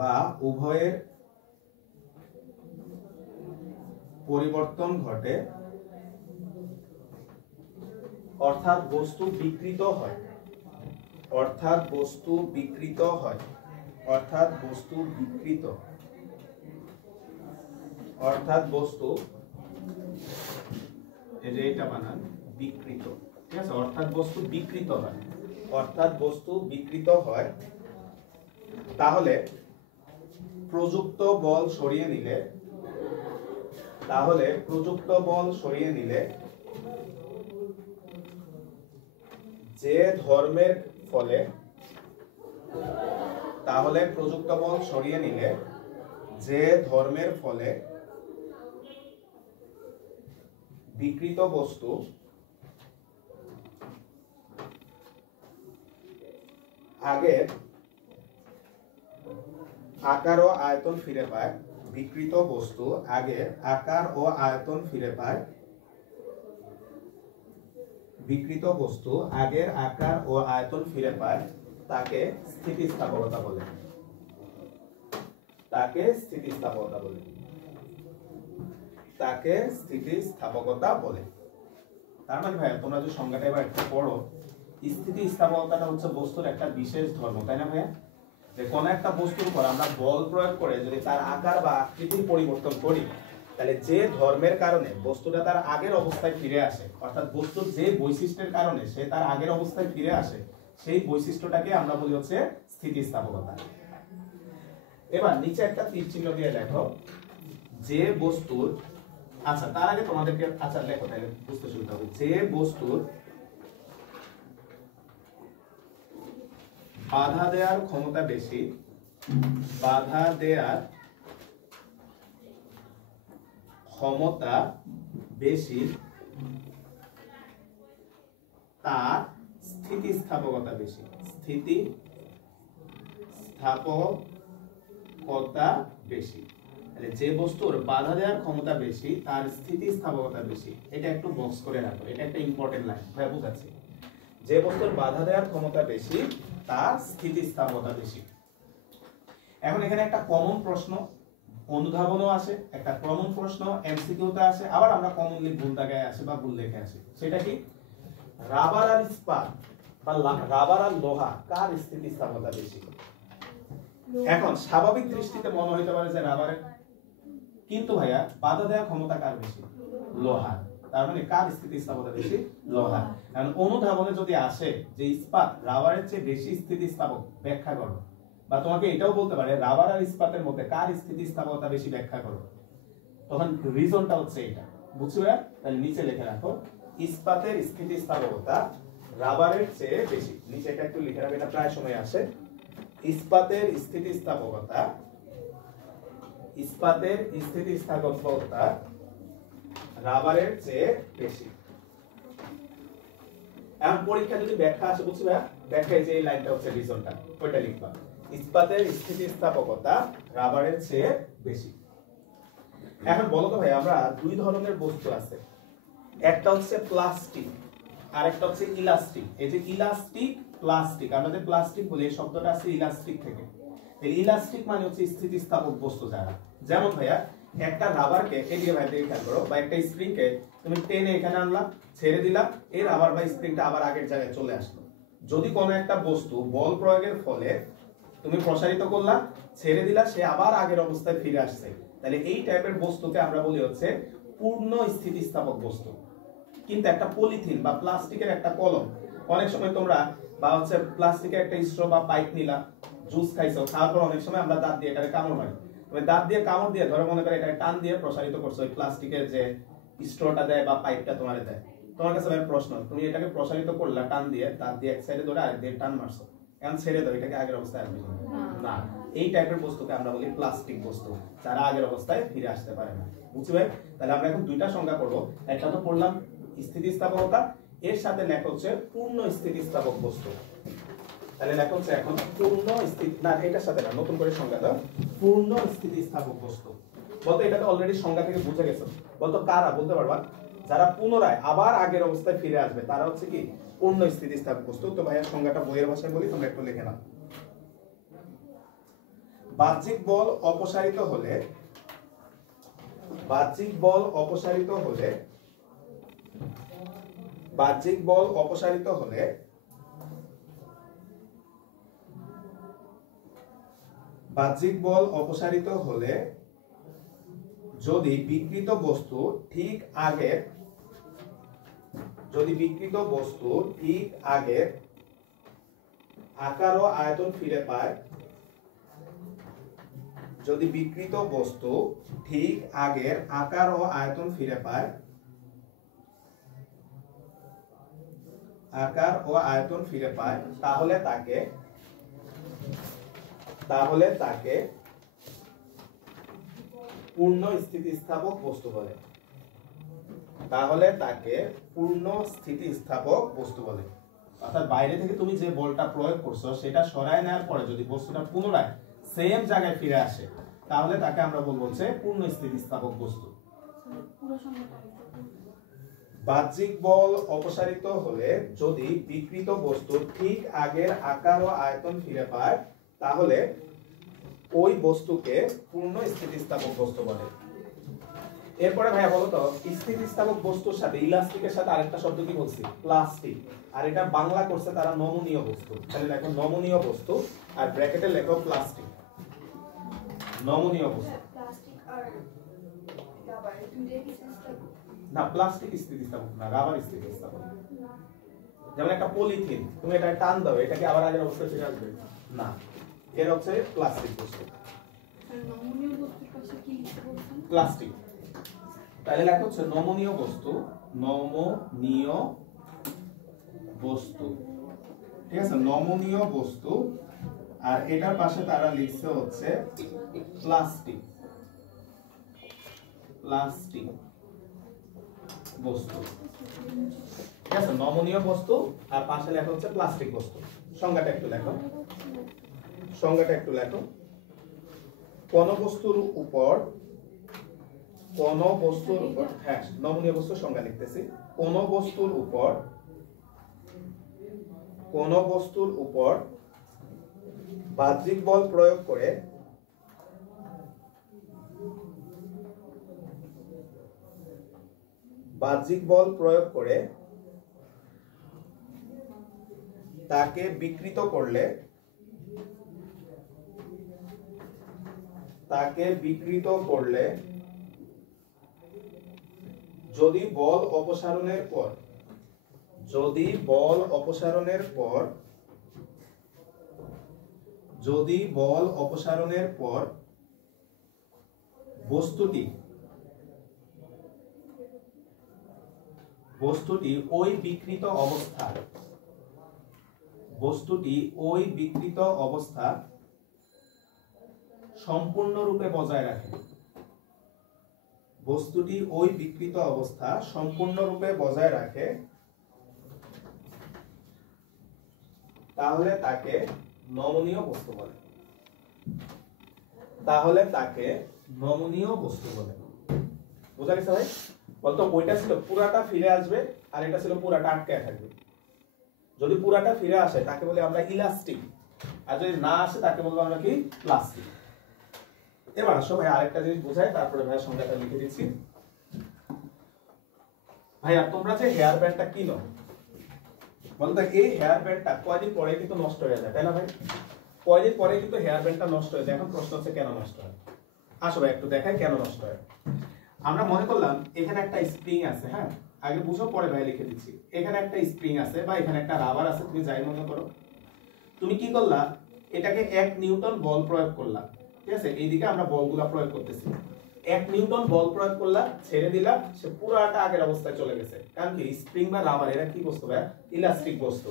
বা উভয়ের পরিবর্তন ঘটে, অর্থাৎ বস্তু বিকৃত হয়, অর্থাৎ বস্তু বিকৃত হয়, অর্থাৎ বস্তু বিকৃত, অর্থাৎ বস্তু, এই যে এটা বানান বিকৃত, ঠিক আছে? অর্থাৎ বস্তু বিকৃত হয়, অর্থাৎ বস্তু বিকৃত হয়, তাহলে প্রযুক্ত বল সরিয়ে নিলে, তাহলে প্রযুক্ত বল সরিয়ে নিলে যে ধর্মের ফলে, তাহলে প্রযুক্ত বল সরিয়ে নিলে যে ধর্মের ফলে বিকৃত বস্তু আগের আকার ও আয়তন ফিরে পায়, বিকৃত বস্তু আগের আকার ও আয়তন ফিরে পায়, বিকৃত বস্তু আগের আকার ও আয়তন ফিরে পায়, তাকে স্থিতিস্থাপকতা বলে, তাকে স্থিতিস্থাপকতা বলে, তাকে স্থিতিস্থাপকতা বলে। তার মানে ভাইয়া তোমরা যে সংজ্ঞাটা এবার একটু পড়ো, স্থিতিস্থাপকতাটা হচ্ছে বস্তুর একটা বিশেষ ধর্ম, তাই না ভাইয়া? যে কোনো একটা বস্তুর উপর আমরা বল প্রয়োগ করে যদি তার আকার বা আকৃতির পরিবর্তন করি, তাহলে যে ধর্মের কারণে বস্তুটা তার আগের অবস্থায় ফিরে আসে, অর্থাৎ বস্তুর যে বৈশিষ্ট্যের কারণে সে তার আগের অবস্থায় ফিরে আসে, সেই বৈশিষ্ট্যটাকে আমরা বলি হচ্ছে স্থিতিস্থাপকতা। এবার নিচে একটা তীর চিহ্ন দিয়ে লেখো, যে বস্তুর, আচ্ছা তার আগে তোমাদেরকে, আচ্ছা লেখো তাহলে বুঝতে সুবিধা হবে, যে বস্তুর বাধা দেওয়ার ক্ষমতা বেশি, বাধা দেওয়ার ক্ষমতা বেশি, তার স্থিতিস্থাপকতা বেশি, স্থিতিস্থাপকতা বেশি। তাহলে যে বস্তুর বাধা দেওয়ার ক্ষমতা বেশি তার স্থিতিস্থাপকতা বেশি, এটা একটু বক্স করে রাখো, এটা একটা ইম্পর্টেন্ট লাইন, ভাই বুঝাচ্ছি। যে বস্তুর বাধা দেওয়ার ক্ষমতা বেশি তার স্থিতিস্থাপকতা বেশি। এখন এখানে একটা কমন প্রশ্ন অনুধাবনও আসে, একটা কমন প্রশ্ন এমসিকিউতে আসে, আবার আমরা কমনলি ভুল দাগায় আসে বা ভুল লেখে আসে। সেটা কি? রাবার আর ইস্পাত বা রাবার আর লোহা কার স্থিতিস্থাপকতা বেশি? এখন স্বাভাবিক দৃষ্টিতে মনে হইতে পারে যে রাবারের, কিন্তু ভাইয়া বাধা দেওয়ার ক্ষমতা কার বেশি? লোহার। তার মানে কার স্থিতিস্থাপকতা বেশি? লোহার। কারণ অনুধাবনে যদি আসে যে ইস্পাত রাবারের চেয়ে বেশি স্থিতিস্থাপক, ব্যাখ্যা করো। বা তোমাকে এটাও বলতে পারে রাবার আর ইস্পাতের মধ্যে কার স্থিতিস্থাপকতা বেশি, ব্যাখ্যা করো। তখন রিজনটা হচ্ছে এটা, বুঝছো? তাহলে নিচে লিখে রাখো ইস্পাতের স্থিতিস্থাপকতা রাবারের চেয়ে বেশি। নিচে এটা একটু লিখে রাখো, এটা প্রায় সময় আসে। ইস্পাতের স্থিতিস্থাপকতা, ইস্পাতের স্থিতিস্থাপকতা রাবারের চেয়ে বেশি। এখন পরীক্ষা যদি ব্যাখ্যা আসে, বুঝছো ভাইয়া? ব্যাখ্যায় যে এই লাইনটা হচ্ছে রিজনটা, ওইটা লিখবা। ইস্পাতের স্থিতিস্থাপকতা রাবারের চেয়ে বেশি। এখন বলো তো ভাই, আমরা দুই ধরনের বস্তু আছে, একটা হচ্ছে প্লাস্টিক আর একটা হচ্ছে ইলাস্টিক। এই যে ইলাস্টিক প্লাস্টিক, আমরা যে প্লাস্টিক বলি এই শব্দটা আছে ইলাস্টিক থেকে। এই ইলাস্টিক মানে হচ্ছে স্থিতিস্থাপক বস্তু যারা। যেমন ভাইয়া একটা রাবারকে এদিকে ভাই দেখে খেয়াল করো, বা একটা স্প্রিংকে তুমি টেনে এখানে আনলা, ছেড়ে দিলা, এই রাবার বা স্প্রিংটা আবার আগের জায়গায় চলে আসলো। যদি কোনো একটা বস্তু বল প্রয়োগের ফলে তুমি প্রসারিত করলা, ছেড়ে দিলা, সে আবার আগের অবস্থায় ফিরে আসছে, তাহলে এই টাইপের বস্তুকে আমরা বলি হচ্ছে পূর্ণ স্থিতিস্থাপক বস্তু। কিন্তু একটা পলিথিন বা প্লাস্টিকের একটা কলম, অনেক সময় তোমরা বা হচ্ছে প্লাস্টিকের একটা স্ট্র বা পাইপ নিলা, জুস খাইছো, খাওয়ার পর অনেক সময় আমরা দাঁত দিয়ে এটাকে কামড় মারি। তুমি দাঁত দিয়ে কামড় দিয়ে ধরে মনে করে এটা টান দিয়ে প্রসারিত করছো, ওই প্লাস্টিকের যে স্ট্রটা দেয় বা পাইপটা তোমার দেয়। তোমার কাছে ভাই প্রশ্ন, তুমি এটাকে প্রসারিত করলা টান দিয়ে, দাঁত দিয়ে এক সাইডে ধরে আরেক দিয়ে টান মারছো, এখন ছেড়ে দাও, এটাকে আগের অবস্থায় আসবে না। এই টাইপের বস্তুকে আমরা বলি প্লাস্টিক বস্তু, যারা আগের অবস্থায় ফিরে আসতে পারে না। বুঝছি ভাই? তাহলে আমরা এখন দুইটা সংজ্ঞা করবো, একটা তো পড়লাম স্থিতিস্থাপকতা, এর সাথে লেখা হচ্ছে পূর্ণ স্থিতিস্থাপক বস্তু। তাহলে লেখা হচ্ছে এখন পূর্ণ স্থিতি, না এটার সাথে না, নতুন করে সংজ্ঞা দাও, পূর্ণ স্থিতিস্থাপক বস্তু। বলতো এটা তো অলরেডি সংজ্ঞা থেকে বুঝে গেছো, বলতো কারা বলতে পারবা? যারা পুনরায় আবার আগের অবস্থায় ফিরে আসবে তারা হচ্ছে কি পূর্ণ স্থিতিস্থাপক বস্তু। তো ভাইয়া সংজ্ঞাটা বইয়ের ভাষায় বলি, তোমরা একটু লিখে নাও। বাহ্যিক বল অপসারিত হলে, বাহ্যিক বল অপসারিত হলে, বাহ্যিক বল অপসারিত হলে বাহ্যিক বল অপসারিত হলে যদি বিকৃত বস্তু ঠিক আগের, যদি বিকৃত বস্তু ঠিক আগের আকার ও আয়তন ফিরে পায়, যদি বিকৃত বস্তু ঠিক আগের আকার ও আয়তন ফিরে পায়, আকার ও আয়তন ফিরে পায়, তাহলে তাকে, তাহলে তাকে পূর্ণ স্থিতিস্থাপক বস্তু বলে। তাহলে তাকে পূর্ণ স্থিতিস্থাপক বস্তু বলে। অর্থাৎ বাইরে থেকে তুমি যে বলটা প্রয়োগ করছো সেটা সরায় নেওয়ার পরে যদি বস্তুটা পুনরায় সেম জায়গায় ফিরে আসে, তাহলে তাকে আমরা বলবো হচ্ছে পূর্ণ স্থিতিস্থাপক বস্তু। বাহ্যিক বল অপসারিত হলে যদি বিকৃত বস্তু ঠিক আগের আকার ও আয়তন ফিরে পায়, তাহলে ওই বস্তুকে পূর্ণ স্থিতিস্থাপক বস্তু বলে। এরপরে ভাইয়া বলো তো, স্থিতিস্থাপক বস্তুর সাথে ইলাস্টিকের সাথে আরেকটা শব্দ কি বলছি? প্লাস্টিক। আর এটা বাংলা করছে তারা নমনীয় বস্তু। তাহলে লেখো নমনীয় বস্তু, আর ব্র্যাকেটে লেখো প্লাস্টিক। নমনীয় বস্তু না, প্লাস্টিক স্থিতিস্থাপক না, রাবার স্থিতিস্থাপক। যেমন একটা পলিথিন, তুমি এটা টান দাও, এটাকে আবার আগের অবস্থায় ফিরে আসবে না, এর হচ্ছে প্লাস্টিক বস্তু। প্লাস্টিক। তাহলে লেখা হচ্ছে নমনীয় বস্তু, নমনীয় বস্তু, ঠিক আছে, নমনীয় বস্তু। আর এটার পাশে তারা লিখছে হচ্ছে প্লাস্টিক, প্লাস্টিক বস্তু, ঠিক আছে, নমনীয় বস্তু আর পাশে লেখা হচ্ছে প্লাস্টিক বস্তু। সংজ্ঞাটা একটু লেখো, সংজ্ঞাটা একটু লেখো। কোন বস্তুর উপর, কোন বস্তুর উপর, হ্যাঁ নমনীয় বস্তুর সংজ্ঞা লিখতেছি। কোন বস্তুর উপর, কোন বস্তুর উপর বাহ্যিক বল প্রয়োগ করে, বাহ্যিক বল প্রয়োগ করে তাকে বিকৃত করলে, তাকে বিকৃত করলে যদি বল অপসারণের পর বস্তুটি ওই বিকৃত অবস্থা সম্পূর্ণরূপে বজায় রাখে, তাহলে তাকে নমনীয় বস্তু বলে। বোঝা গেছে ভাই? বলতো ওইটা ছিল পুরাটা ফিরে আসবে আর এটা ছিল পুরাটা আটকায় থাকবে। যদি পুরাটা ফিরে আসে তাকে বলি আমরা ইলাস্টিক, আর যদি না আসে তাকে বলবো আমরা কি? প্লাস্টিক। এবার আসো ভাই আরেকটা জিনিস বোঝাই, তারপরে ভাই সংজ্ঞাটা লিখে দিচ্ছি। ভাইয়া তোমরা যে হেয়ার ব্যান্ডটা কিনো, বলতো এই হেয়ার ব্যান্ডটা কয়দিন পরে কিন্তু নষ্ট হয়ে যায়, তাই না ভাই? কয়দিন পরে কিন্তু হেয়ার ব্যান্ডটা নষ্ট হয়ে যায়। এখন প্রশ্ন হচ্ছে কেন নষ্ট হয়? আসো ভাই একটু দেখাই কেন নষ্ট হয়। আমরা মনে করলাম এখানে একটা স্প্রিং আছে, হ্যাঁ আগে বুঝো পরে ভাই লিখে দিচ্ছি। এখানে একটা স্প্রিং আছে বা এখানে একটা রাবার আছে, তুমি যাই মনে করো। তুমি কি করলা? এটাকে 1 নিউটন বল প্রয়োগ করলা, ঠিক আছে? এইদিকে আমরা বলগুলা প্রয়োগ করতেছি। 1 নিউটন বল প্রয়োগ করলা, ছেড়ে দিলা, সে পুরোটা আগের অবস্থায় চলে গেছে। কারণ কি স্প্রিং বা রাবার এরা কি বস্তু ভাই? ইলাস্টিক বস্তু।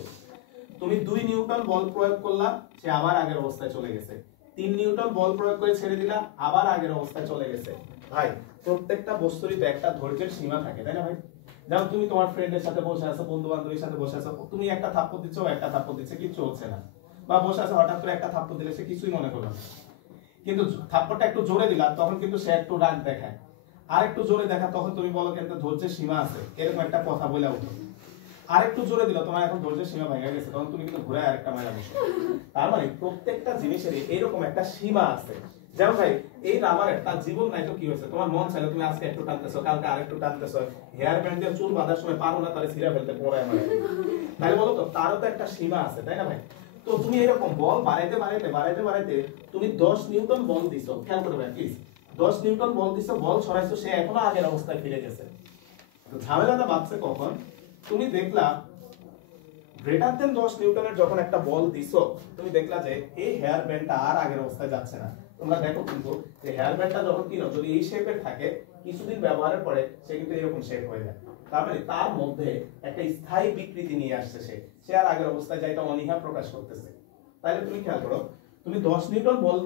তুমি 2 নিউটন বল প্রয়োগ করলা, সে আবার আগের অবস্থায় চলে গেছে। 3 নিউটন বল প্রয়োগ করে ছেড়ে দিলা, আবার আগের অবস্থায় চলে গেছে। ভাই প্রত্যেকটা বস্তুরই তো একটা ধৈর্যের সীমা থাকে, তাই না ভাই? যেমন তুমি তোমার ফ্রেন্ডের সাথে বসে আছো, বন্ধু বান্ধবীর সাথে বসে আছো, তুমি একটা থাপ্পড় দিচ্ছ, একটা থাপ্পড় দিচ্ছে, কিছু হচ্ছে না। বা বসে আছে হঠাৎ করে একটা থাপ্পড় দিলে সে কিছুই মনে করলো না। কিন্তু থাপ্পড়টা একটু জোরে দিলা, তখন কিন্তু সে একটু রাগ দেখায়। আর একটু জোরে দেখা, তখন তুমি বলো কিন্তু ধৈর্যের সীমা আছে, এরকম একটা কথা বলে উঠো। আর একটু জোরে দিলা, তোমার এখন ধৈর্যের সীমা ভেঙে গেছে, তখন তুমি কিন্তু ঘুরে আরেকটা মাইরা বসো। তার মানে প্রত্যেকটা জিনিসেরই এরকম একটা সীমা আছে। যেমন ভাই এই রাবারের তার জীবন নাই তো কি হয়েছে? তোমার মন চাইলে তুমি আজকে একটু টানতেছো, কালকে আরেকটু টানতেছো, হেয়ার ব্যান্ড দিয়ে চুল বাঁধার সময় পারো না, তাহলে ছিঁড়া ফেলতে পড়ায় মানে। তাহলে বলো তো তারও তো একটা সীমা আছে, তাই না ভাই? তো তুমি এরকম বল বাড়াইতে তুমি 10 নিউটন বল দিছো, খেয়াল করবে প্লিজ। 10 নিউটন বল দিছো, বল ছড়াইছো, সে এখনো আগের অবস্থায় ফিরে গেছে। তো ঝামেলাটা বাড়ছে কখন? তুমি দেখলা গ্রেটার দেন 10 নিউটনের যখন একটা বল দিছো, তুমি দেখলা যে এই হেয়ার ব্যান্ডটা আর আগের অবস্থায় যাচ্ছে না। তোমরা দেখো কিন্তু যে হেয়ার ব্যান্ডটা যখন কিনো, যদি এই শেপের থাকে, কিছুদিন ব্যবহারের পরে সে কিন্তু এরকম শেপ হয়ে যায়। তার মানে তার মধ্যে একটা স্থায়ী বিকৃতি নিয়ে আসছে, সে আর আগের অবস্থায় যাইতে অনীহা প্রকাশ করতেছে। তাহলে তুমি খেয়াল করো, তুমি 10 নিউটন বল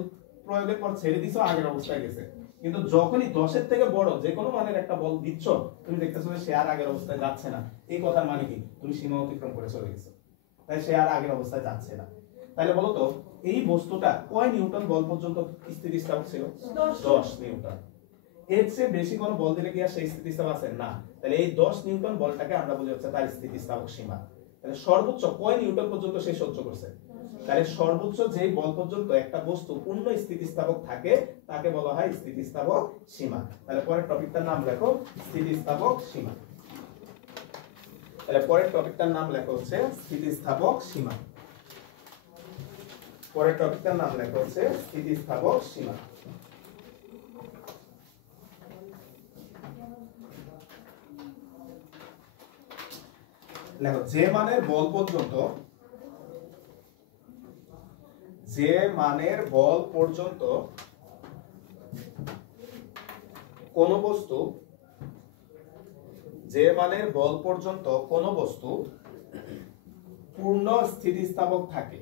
প্রয়োগের পর ছেড়ে দিছো, আগের অবস্থায় গেছে। কিন্তু যখনই 10-এর থেকে বড় যে কোনো মানের একটা বল দিচ্ছ, তুমি দেখতেছো যে সে আর আগের অবস্থায় যাচ্ছে না। এই কথার মানে কি? তুমি সীমা অতিক্রম করে চলে গেছো, তাই সে আর আগের অবস্থায় যাচ্ছে না। তাহলে বলো তো এই বস্তুটা কয় নিউটন বল পর্যন্ত স্থিতিস্থাপক ছিল? 10 নিউটন। এর চেয়ে বেশি কোনো বল দিলে কি আর সেই স্থিতিস্থাপক আছে? না। তাহলে এই 10 নিউটন বলটাকে আমরা বলি হচ্ছে তার স্থিতিস্থাপক সীমা। তাহলে সর্বোচ্চ কয় নিউটন পর্যন্ত সে সহ্য করছে? তাহলে সর্বোচ্চ যে বল পর্যন্ত একটা বস্তু পূর্ণ স্থিতিস্থাপক থাকে তাকে বলা হয় স্থিতিস্থাপক সীমা। তাহলে পরের টপিকটার নাম লেখো স্থিতিস্থাপক সীমা। তাহলে পরের টপিকটার নাম লেখা হচ্ছে স্থিতিস্থাপক সীমা। পরের টপিকটার নাম লেখা হচ্ছে স্থিতিস্থাপক সীমা। লেখো যে মানের বল পর্যন্ত কোন বস্তু পূর্ণ স্থিতিস্থাপক থাকে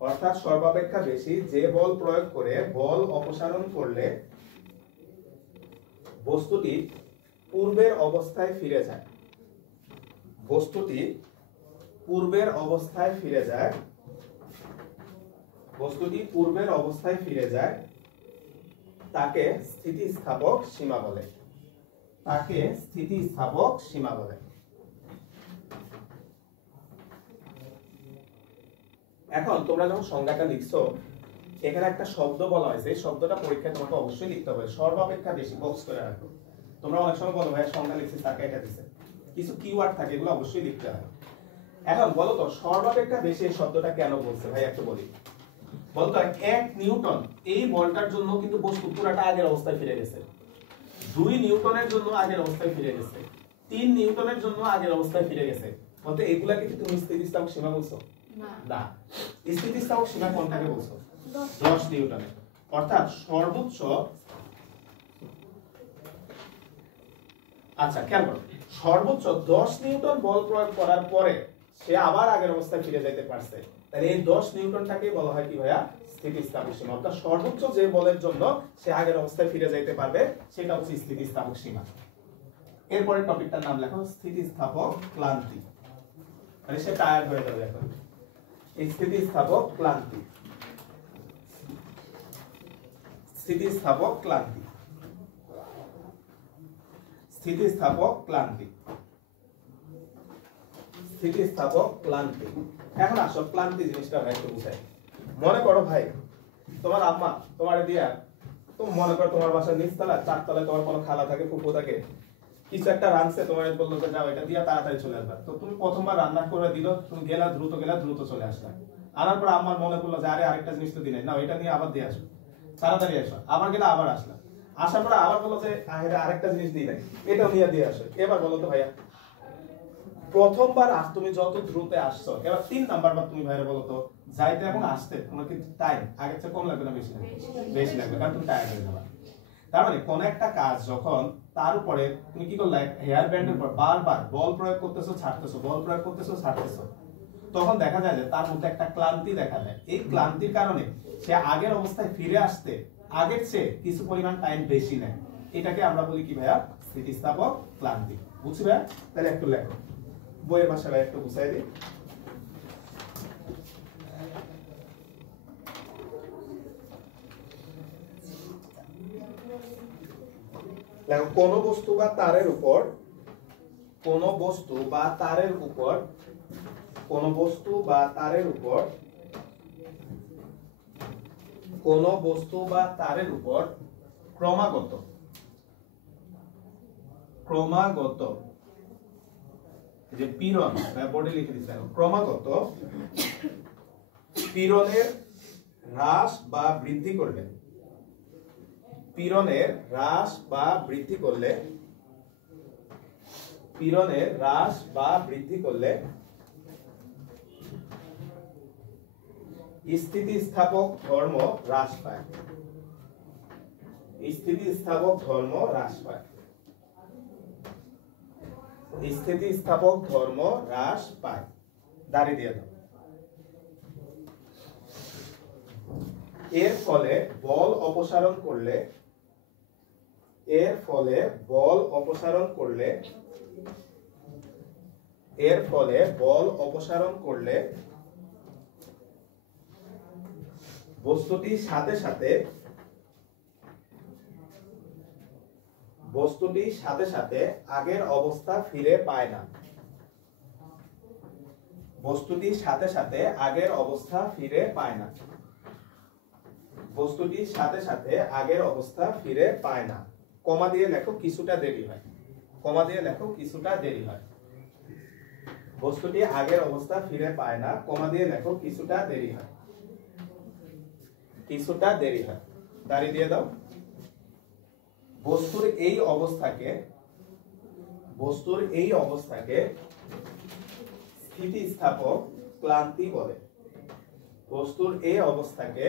অর্থাৎ সর্বাপেক্ষা বেশি যে বল প্রয়োগ করে বল অপসারণ করলে বস্তুটি পূর্বের অবস্থায় ফিরে যায়। পূর্বের অবস্থায় ফিরে যায়, বস্তুটি পূর্বের অবস্থায় ফিরে যায় তাকে স্থিতিস্থাপক সীমা বলে, তাকে স্থিতিস্থাপক সীমা বলে। এখন তোমরা যখন সংজ্ঞাটা লিখছো এখানে একটা শব্দ বলা হয়েছে, এই শব্দটা পরীক্ষায় তোমাকে অবশ্যই লিখতে হবে, সর্বাপেক্ষা বেশি বক্স করে রাখো। তোমরা অনেক সময় বলো ভাই সংজ্ঞা লিখছি তাকে এটা দিছে, কিছু কিওয়ার্ড থাকে এগুলো অবশ্যই লিখতে হয়। এখন বলো তো সর্বাপেক্ষা বেশি এই শব্দটা কেন বলছে ভাই একটু বলি। বলতো 1 নিউটন এই বলটার জন্য কিন্তু বস্তু পুরাটা আগের অবস্থায় ফিরে গেছে, 2 নিউটনের জন্য আগের অবস্থায় ফিরে গেছে, 3 নিউটনের জন্য আগের অবস্থায় ফিরে গেছে। বলতে এগুলাকে কি তুমি স্থিতিস্থাপক সীমা বলছো? না, স্থিতিস্থাপক সীমা কোনটাকে বলছো? 10 নিউটনে। অর্থাৎ সর্বোচ্চ, আচ্ছা খেয়াল করো, সর্বোচ্চ 10 নিউটন বল প্রয়োগ করার পরে সে আবার আগের অবস্থায় ফিরে যেতে পারছে, তাহলে এই 10 নিউটনটাকে বলা হয় কি ভাইয়া? স্থিতিস্থাপক সীমা। অর্থাৎ সর্বোচ্চ যে বলের জন্য সে আগের অবস্থায় ফিরে যেতে পারবে সেটা হচ্ছে স্থিতিস্থাপক সীমা। এরপরে টপিকটার নাম লেখো স্থিতিস্থাপক ক্লান্তি, মানে সে টায়ার্ড হয়ে যাবে এখন। এই স্থিতিস্থাপক ক্লান্তি, স্থিতিস্থাপক ক্লান্তি, স্থিতিস্থাপক ক্লান্তি, স্থিতিস্থাপক ক্লান্তি। এখন আসো ক্লান্তি জিনিসটা ভাই একটু বুঝাই। মনে করো ভাই তোমার আম্মা তোমার দিয়া, তুমি মনে করো তোমার বাসার নিচতলা 4 তলায় তোমার কোনো খালা থাকে, ফুফু থাকে, কিছু একটা রাঁধছে, তোমার বললো যে যাও এটা দিয়া তাড়াতাড়ি চলে আসবা। তো তুমি প্রথমবার রান্না করে দিল, তুমি গেলা দ্রুত চলে আসলা। আনার পর আমার মনে করলো যে আরে আরেকটা জিনিস তো দিলে না, এটা নিয়ে আবার দিয়ে আসো, তাড়াতাড়ি আসো, আবার গেলে আবার আসলা, আসার পর আবার বলো যে আরেকটা জিনিস দিই নাই, এটাও নিয়ে দিয়ে আসো। এবার বলো তো ভাইয়া প্রথমবার তুমি যত দ্রুত আসছো, এবার 3 নাম্বার বার তুমি ভাইয়া বলো তো যাইতে এবং আসতে তোমার কি টাইম আগের চেয়ে কম লাগবে না বেশি লাগবে? বেশি লাগবে, কারণ তুমি টায়ার্ড হয়ে যাবে। তার মানে কোন একটা কাজ যখন তার উপরে তুমি কি করলে হেয়ার ব্যান্ডের উপর বারবার বল প্রয়োগ করতেছো ছাড়তেছো, বল প্রয়োগ করতেছো ছাড়তেছো, তখন দেখা যায় যে তার মধ্যে একটা ক্লান্তি দেখা যায়। এই ক্লান্তির কারণে সে আগের অবস্থায় ফিরে আসতে আগের চেয়ে কিছু পরিমাণ টাইম বেশি নেয়, এটাকে আমরা বলি কি ভাইয়া? স্থিতিস্থাপক ক্লান্তি। বুঝছি ভাইয়া? তাহলে একটু লেখো, বইয়ের ভাষাটা একটু বুঝাই দিই। দেখো কোন বস্তু বা তারের উপর, কোন বস্তু বা তারের উপর, কোন বস্তু বা তারের উপর, কোন বস্তু বা তারের উপর ক্রমাগত, ক্রমাগত যে পীড়ন, বোর্ডে লিখে দিচ্ছি, ক্রমাগত পীড়নের হ্রাস বা বৃদ্ধি করলে, পীড়নের হ্রাস বা বৃদ্ধি করলে, পীড়নের হ্রাস বা বৃদ্ধি করলে স্থিতিস্থাপক ধর্ম হ্রাস পায়, স্থিতিস্থাপক ধর্ম হ্রাস পায়, স্থিতিস্থাপক ধর্ম হ্রাস পায়। দাঁড়িয়ে দিয়ে দাও। এর ফলে বল অপসারণ করলে, এর ফলে বল অপসারণ করলে, এর ফলে বল অপসারণ করলে বস্তুটির সাথে সাথে, বস্তুটির সাথে সাথে আগের অবস্থা ফিরে পায় না, বস্তুটির সাথে সাথে আগের অবস্থা ফিরে পায় না, বস্তুটির সাথে সাথে আগের অবস্থা ফিরে পায় না। কমা দিয়ে লেখো কিছুটা দেরি হয়, কমা দিয়ে লেখো কিছুটা দেরি হয়। বস্তুটি আগের অবস্থা ফিরে পায় না, কমা দিয়ে লেখো কিছুটা দেরি হয়, কিছুটা দেরি হয়। দাঁড়িয়ে দিয়ে দাও। বস্তুর এই অবস্থাকে, বস্তুর এই অবস্থাকে স্থিতিস্থাপক ক্লান্তি বলে, বস্তুর এই অবস্থাকে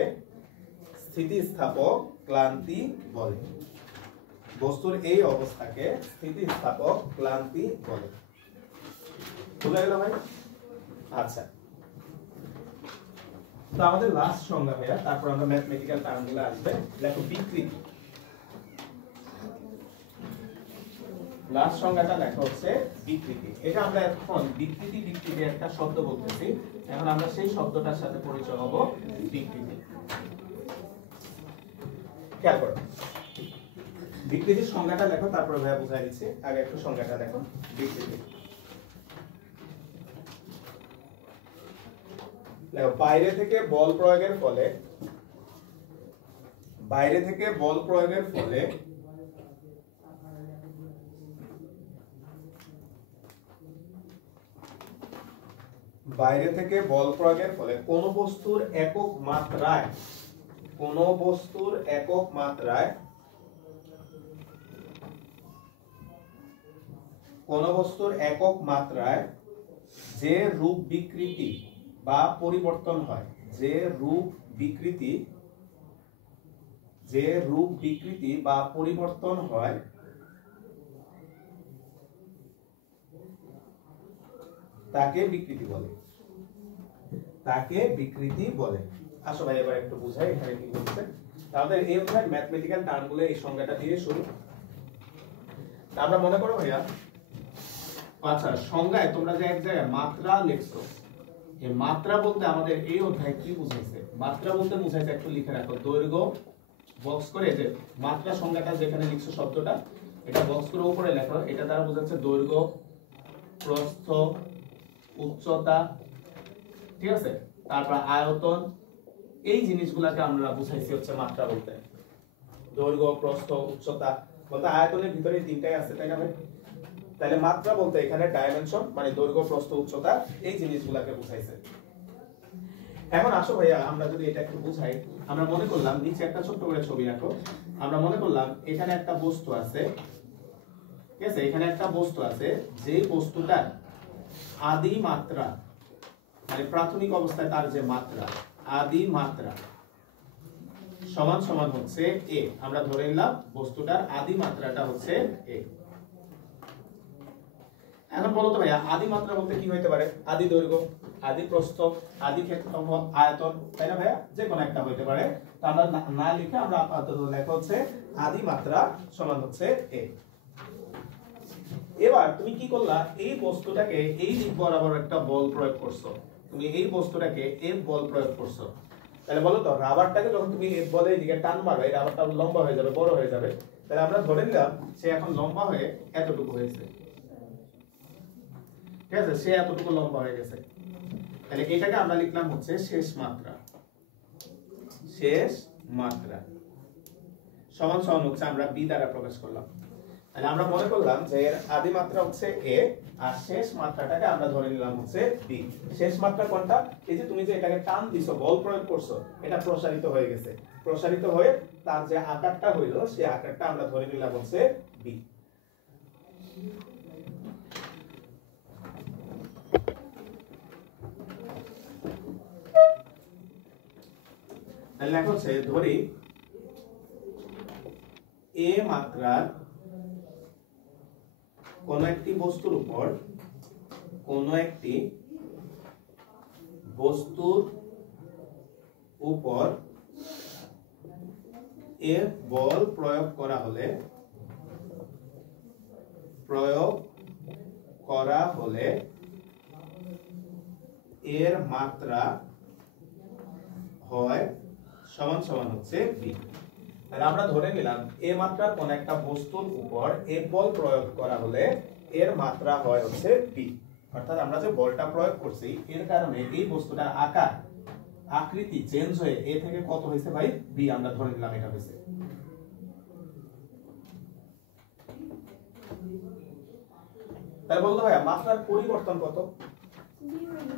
স্থিতিস্থাপক ক্লান্তি বলে, বস্তুর এই অবস্থাকে স্থিতিস্থাপক ক্লান্তি বলে। বুঝা গেল ভাই? আচ্ছা, তো আমাদের লাস্ট সংজ্ঞা ভাইয়া, তারপর আমরা ম্যাথমেটিক্যাল টার্মগুলো আসবে। লেখো বিকৃতি, লাস্ট সংজ্ঞাটা লেখা হচ্ছে বিকৃতি। এটা আমরা এখন বিকৃতি বিকৃতি একটা শব্দ বলতেছি, এখন আমরা সেই শব্দটার সাথে পরিচয় হব বিকৃতি। খেয়াল করো, বিকৃতির সংজ্ঞাটা লেখো, তারপর ভাইয়া বুঝাই দিচ্ছি। আগে একটু সংজ্ঞাটা দেখো। বিকৃতি দেখো, বাইরে থেকে বল প্রয়োগের ফলে, বাইরে থেকে বল প্রয়োগের ফলে বাইরে থেকে বল প্রয়োগের ফলে কোন বস্তুর একক মাত্রায়, কোন বস্তুর একক মাত্রায়, কোন বস্তুর একক মাত্রায় যে রূপ বিকৃতি বা পরিবর্তন হয়, যে রূপ বিকৃতি, যে রূপ বিকৃতি বা পরিবর্তন হয় তাকে বিকৃতি বলে, তাকে বিকৃতি বলে। আসো ভাই এবার একটু বুঝাই এখানে কি বলছে। তাহলে এই অধ্যায়ের ম্যাথমেটিক্যাল টার্মগুলো এই সংজ্ঞাটা দিয়ে শুরু। আমরা মনে করো ভাইয়া, আচ্ছা সংজ্ঞায় তোমরা যে এক জায়গায় মাত্রা লিখছো, এই মাত্রা বলতে আমাদের এই অধ্যায়ে কি বুঝাইছে? মাত্রা বলতে বুঝাইছে, একটু লিখে রাখো, দৈর্ঘ্য বক্স করে, যে মাত্রা সংজ্ঞাটা যেখানে লিখছো শব্দটা, এটা বক্স করে উপরে লেখো। এটা দ্বারা বোঝাচ্ছে দৈর্ঘ্য, প্রস্থ, উচ্চতা, ঠিক আছে, তারপর আয়তন, এই জিনিসগুলোকে আমরা বুঝাইছি হচ্ছে মাত্রা বলতে। দৈর্ঘ্য, প্রস্থ, উচ্চতা বলতে আয়তনের ভিতরে তিনটাই আছে, তাই না ভাই? তাহলে মাত্রা বলতে এখানে ডাইমেনশন মানে দৈর্ঘ্য, প্রস্থ, উচ্চতা, এই জিনিসগুলোকে বুঝাইছে। এখন আসো ভাইয়া আমরা যদি এটা একটু বুঝাই, আমরা মনে করলাম নিচে একটা ছোট্ট করে ছবি রাখো। আমরা মনে করলাম এখানে একটা বস্তু আছে, ঠিক আছে, এখানে একটা বস্তু আছে, যে বস্তুটার আদি মাত্রা মানে প্রাথমিক অবস্থায় তার যে মাত্রা, আদি মাত্রা সমান সমান হচ্ছে a। আমরা ধরে নিলাম বস্তুটার আদি মাত্রাটা হচ্ছে a। এখন বলো তো ভাইয়া আদি মাত্রা বলতে কি হইতে পারে? আদি দৈর্ঘ্য, আদি প্রস্থ, আদি ক্ষেত্রফল, আয়তন, তাই না ভাইয়া? যে কোনো একটা হইতে পারে। তো আমরা না লিখে আমরা আপাতত লেখা হচ্ছে আদি মাত্রা সমান হচ্ছে a। এবার তুমি কি করলা, এই বস্তুটাকে এই দিক বরাবর একটা বল প্রয়োগ করছো, তুমি এই বস্তুটাকে F বল প্রয়োগ করছো। তাহলে বলো তো রাবারটাকে যখন তুমি F বলে এইদিকে টান মারবে, রাবারটা লম্বা হয়ে যাবে, বড় হয়ে যাবে। তাহলে আমরা ধরে নিলাম সে এখন লম্বা হয়ে এতটুকু হয়েছে, ঠিক আছে, সে এতটুকু লম্বা হয়ে গেছে। তাহলে এটাকে আমরা লিখলাম হচ্ছে শেষ মাত্রা, শেষ মাত্রা সমান সমান হচ্ছে আমরা b দ্বারা প্রকাশ করলাম। তাহলে আমরা মনে করলাম যে এর আদি মাত্রা হচ্ছে a আর শেষ মাত্রাটাকে আমরা ধরে নিলাম হচ্ছে b। শেষ মাত্রা কোনটা? এই যে তুমি যে এটাকে টান দিছো, বল প্রয়োগ করছো, এটা প্রসারিত হয়ে গেছে, প্রসারিত হয়ে তার যে আকারটা হইলো সেই আকারটা আমরা ধরে নিলাম হচ্ছে b। তাহলে লেখা হচ্ছে, ধরি a মাত্রার কোন একটি বস্তুর উপর, কোন একটি বস্তুর উপর F বল প্রয়োগ করা হলে, প্রয়োগ করা হলে এর মাত্রা হয় সমান সমান হচ্ছে b। তাহলে আমরা ধরে নিলাম a মাত্রার কোন একটা বস্তুর উপর F বল প্রয়োগ করা হলে এর মাত্রা হয় হচ্ছে b। অর্থাৎ আমরা যে বলটা প্রয়োগ করছি এর কারণে এই বস্তুটার আকার, আকৃতি চেঞ্জ হয়ে a থেকে কত হয়েছে ভাই? b। আমরা ধরে নিলাম এটা হয়েছে। তাহলে বলতো ভাইয়া মাত্রার পরিবর্তন কত?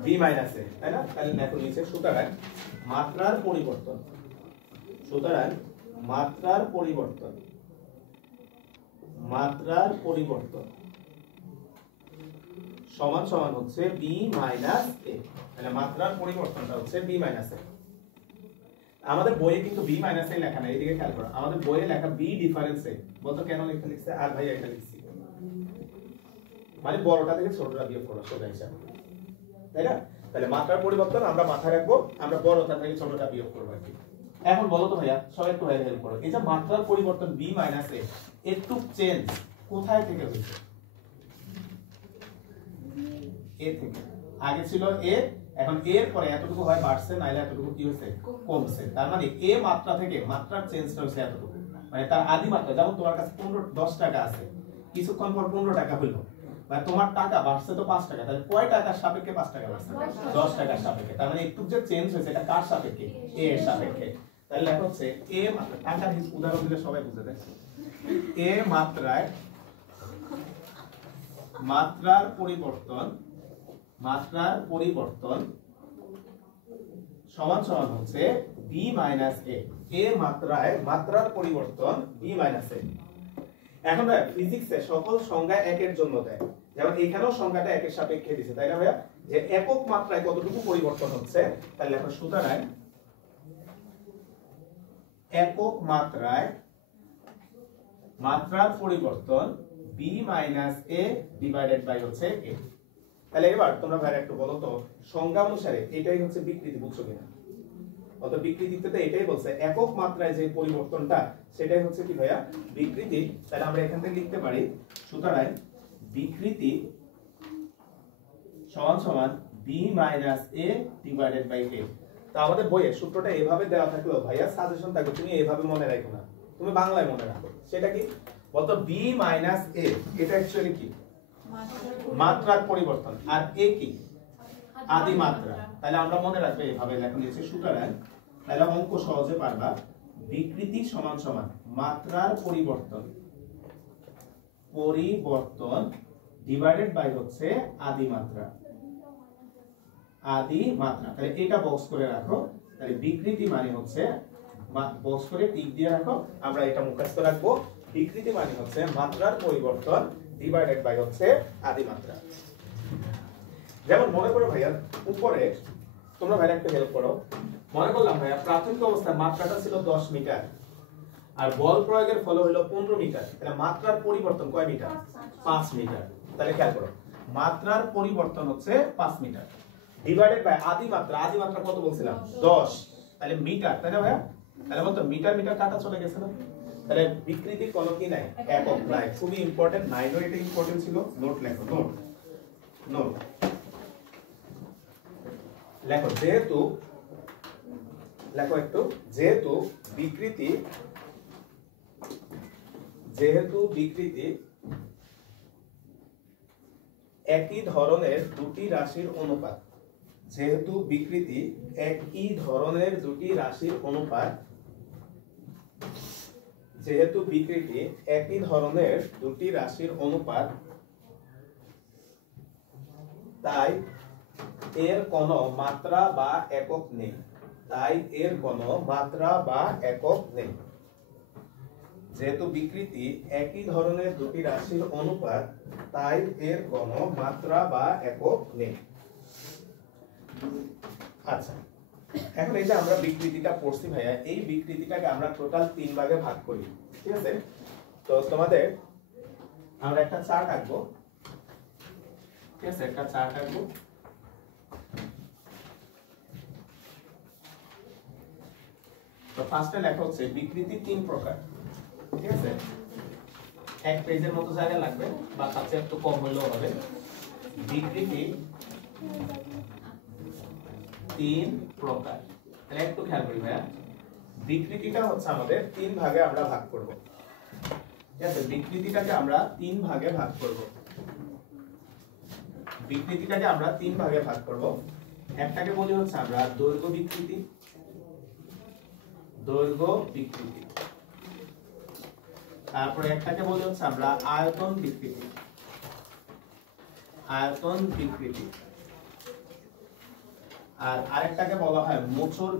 b মাইনাস a, তাই না? তাহলে দেখো নিচে, সুতরাং মাত্রার পরিবর্তন, সুতরাং মাত্রার পরিবর্তন, মাত্রার পরিবর্তন সমান সমান হচ্ছে b মাইনাস a। তাহলে মাত্রার পরিবর্তনটা হচ্ছে b মাইনাস a। আমাদের বইয়ে কিন্তু b মাইনাস a লেখা নাই, এদিকে খেয়াল করো, আমাদের বইয়ে লেখা b ডিফারেন্স a। বলতো কেন লেখা লিখছে? আর ভাই এটা লিখছি মানে বড়টা থেকে ছোটটা বিয়োগ করো, সোজা হিসাব, তাই না? তাহলে মাত্রার পরিবর্তন আমরা মাথায় রাখবো, আমরা বড়টা থেকে ছোটটা বিয়োগ করবো আর কি। এখন বলো তো ভাইয়া, সবাই একটু হেল্প করো, এই যে মাত্রার পরিবর্তন b মাইনাস a, একটু চেঞ্জ কোথায় থেকে হয়েছে? এ থেকে। আগে ছিল এ, এখন এর পরে এতটুকু হয় বাড়ছে, নাইলে এতটুকু কি হয়েছে? কমছে। তার মানে এ মাত্রা থেকে মাত্রার চেঞ্জটা হচ্ছে এতটুকু, মানে তার আদি মাত্রা। যেমন তোমার কাছে 10 টাকা আছে, কিছুক্ষণ পর 15 টাকা হইলো, মানে তোমার টাকা বাড়ছে তো 5 টাকা, তাহলে কয় টাকার সাপেক্ষে 5 টাকা বাড়ছে? 10 টাকার সাপেক্ষে। তার মানে একটু যে চেঞ্জ হয়েছে এটা কার সাপেক্ষে? এ এর সাপেক্ষে। তাহলে লেখা হচ্ছে এ মাত্রা, টাকার উদাহরণ দিলে সবাই বুঝে যায়। এ মাত্রায় মাত্রার পরিবর্তন সমান সমান হচ্ছে b মাইনাস a। এ মাত্রায় মাত্রার পরিবর্তন b মাইনাস a। এখন ভাই ফিজিক্সে সকল সংজ্ঞা একের জন্য দেয়, যেমন এখানেও সংজ্ঞাটা একের সাপেক্ষে দিছে, তাই না ভাইয়া? যে একক মাত্রায় কতটুকু পরিবর্তন হচ্ছে, তাহলে এখন সুতরাং একক মাত্রায় মাত্রার পরিবর্তন b minus a divided by হচ্ছে a। তাহলে এবার তোমরা ভাইরা একটু বলো তো, সংজ্ঞা অনুসারে এটাই হচ্ছে বিকৃতি, বুঝছো কিনা? অত বিকৃতিতে এটাই বলছে একক মাত্রায় যে পরিবর্তনটা সেটাই হচ্ছে কি ভাইয়া? বিকৃতি। তাহলে আমরা এখান থেকে লিখতে পারি সুতরাং বিকৃতি সমান সমান b minus a divided by a। তা আমাদের বইয়ের সূত্রটা এভাবে দেওয়া থাকলেও ভাইয়া সাজেশন থাকবে তুমি এভাবে মনে রাখো না, তুমি বাংলায় মনে রাখো। সেটা কি বলতো? b মাইনাস a, এটা অ্যাকচুয়ালি কি? মাত্রার পরিবর্তন। আর a কি? আদি মাত্রা। তাহলে আমরা মনে রাখবো এভাবে লেখা নিয়েছি সুতরাং, তাহলে অঙ্ক সহজে পারবা। বিকৃতি সমান সমান মাত্রার পরিবর্তন ডিভাইডেড বাই হচ্ছে আদি মাত্রা। তাহলে এটা বক্স করে রাখো। তাহলে বিকৃতি মানে হচ্ছে, বক্স করে টিক দিয়ে রাখো, আমরা এটা মুখস্থ রাখবো। বিকৃতি মানে হচ্ছে মাত্রার পরিবর্তন ডিভাইডেড বাই হচ্ছে আদি মাত্রা। যেমন মনে করো ভাইয়া উপরে, তোমরা ভাইয়া একটা হেল্প করো। মনে করলাম ভাইয়া প্রাথমিক অবস্থায় মাত্রাটা ছিল 10 মিটার আর বল প্রয়োগের ফলে হলো 15 মিটার। তাহলে মাত্রার পরিবর্তন কয় মিটার? 5 মিটার। তাহলে খেয়াল করো, মাত্রার পরিবর্তন হচ্ছে 5 মিটার ডিভাইডেড বাই আদি মাত্রা। আদি মাত্রা কত বলছিলাম? 10। তাহলে মিটার, তাই না ভাইয়া? তাহলে বলতো মিটার মিটার কাটা চলে গেছে না? তাহলে বিকৃতির কোনো কি নাই? একক নাই। খুবই ইম্পর্টেন্ট, 9 এটা ইম্পর্টেন্ট ছিল। নোট লেখো, নোট লেখো। যেহেতু বিকৃতি একই ধরনের দুটি রাশির অনুপাত, তাই এর কোনো মাত্রা বা একক নেই। যেহেতু বিকৃতি একই ধরনের দুটি রাশির অনুপাত, তাই এর কোনো মাত্রা বা একক নেই। আচ্ছা, এখন এই যে আমরা বিকৃতিটা পড়ছি ভাইয়া, এই বিকৃতিটাকে আমরা টোটাল 3 ভাগে ভাগ করি, ঠিক আছে? তো তোমাদের আমরা একটা চার্ট আঁকবো, ঠিক আছে? একটা চার্ট আঁকবো। তো ফার্স্টে লেখা হচ্ছে বিকৃতি 3 প্রকার, ঠিক আছে? এক পেজের মতো জায়গা লাগবে বা তার চেয়ে একটু কম হলেও হবে। বিকৃতি 3 প্রকার। তাহলে একটু খেয়াল করি ভাইয়া, বিকৃতিটা হচ্ছে আমাদের 3 ভাগে আমরা ভাগ করব, ঠিক আছে? বিকৃতিটাকে আমরা 3 ভাগে ভাগ করব। একটাকে বলি হচ্ছে আমরা দৈর্ঘ্য বিকৃতি। তারপরে একটাকে বলি হচ্ছে আমরা আয়তন বিকৃতি। আর আরেকটাকে বলা হয় মোচড়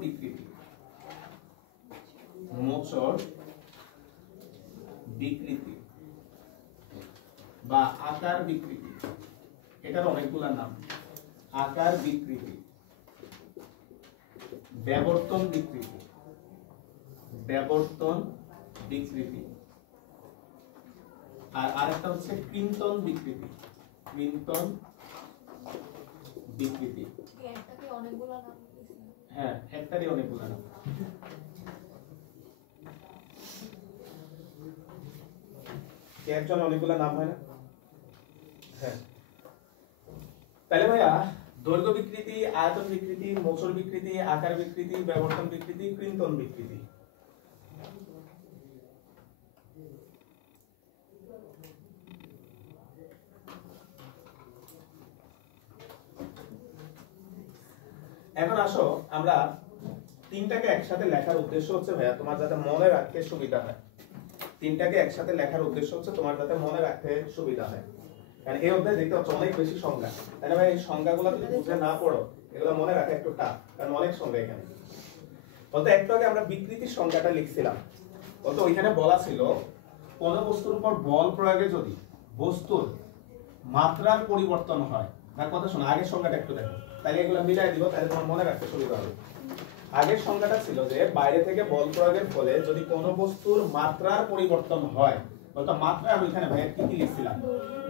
বিকৃতি বা আকার বিকৃতি। এটার অনেকগুলো নাম। আকার বিকৃতি, ব্যাবর্তন বিকৃতি, আর আরেকটা হচ্ছে কৃন্তন বিকৃতি। হ্যাঁ, একটারই অনেকগুলো নাম। কি একজন অনেকগুলো নাম হয় না? হ্যাঁ, তাহলে ভাইয়া দৈর্ঘ্য বিকৃতি, আয়তন বিকৃতি, মোচড় বিকৃতি, আকার বিকৃতি, ব্যবর্তন বিকৃতি, কৃন্তন বিকৃতি। এখন আসো আমরা তিনটাকে একসাথে লেখার উদ্দেশ্য হচ্ছে ভাইয়া তোমার যাতে মনে রাখতে সুবিধা হয়। তিনটাকে একসাথে লেখার উদ্দেশ্য হচ্ছে তোমার যাতে মনে রাখতে সুবিধা হয়। কারণ এই অধ্যায়ে দেখতে হচ্ছে অনেক বেশি সংজ্ঞা, তাই না ভাই? এই সংজ্ঞাগুলো যদি বুঝে না পড়ো এগুলো মনে রাখা একটু টাফ, কারণ অনেক সংজ্ঞা এখানে। বলতে একটু আগে আমরা বিকৃতির সংজ্ঞাটা লিখছিলাম। বলতে ওইখানে বলা ছিল কোন বস্তুর উপর বল প্রয়োগে যদি বস্তুর মাত্রার পরিবর্তন হয়, না কথা শোনো, আগের সংজ্ঞাটা একটু দেখো, তাহলে এগুলো মিলাই দিব, তাহলে তোমার মনে রাখতে সুবিধা হবে। আগের সংজ্ঞাটা ছিল যে বাইরে থেকে বল প্রয়োগের ফলে যদি কোনো বস্তুর মাত্রার পরিবর্তন হয়, বলতো মাত্রা আমি এখানে ভাই কি কি লিখছিলাম?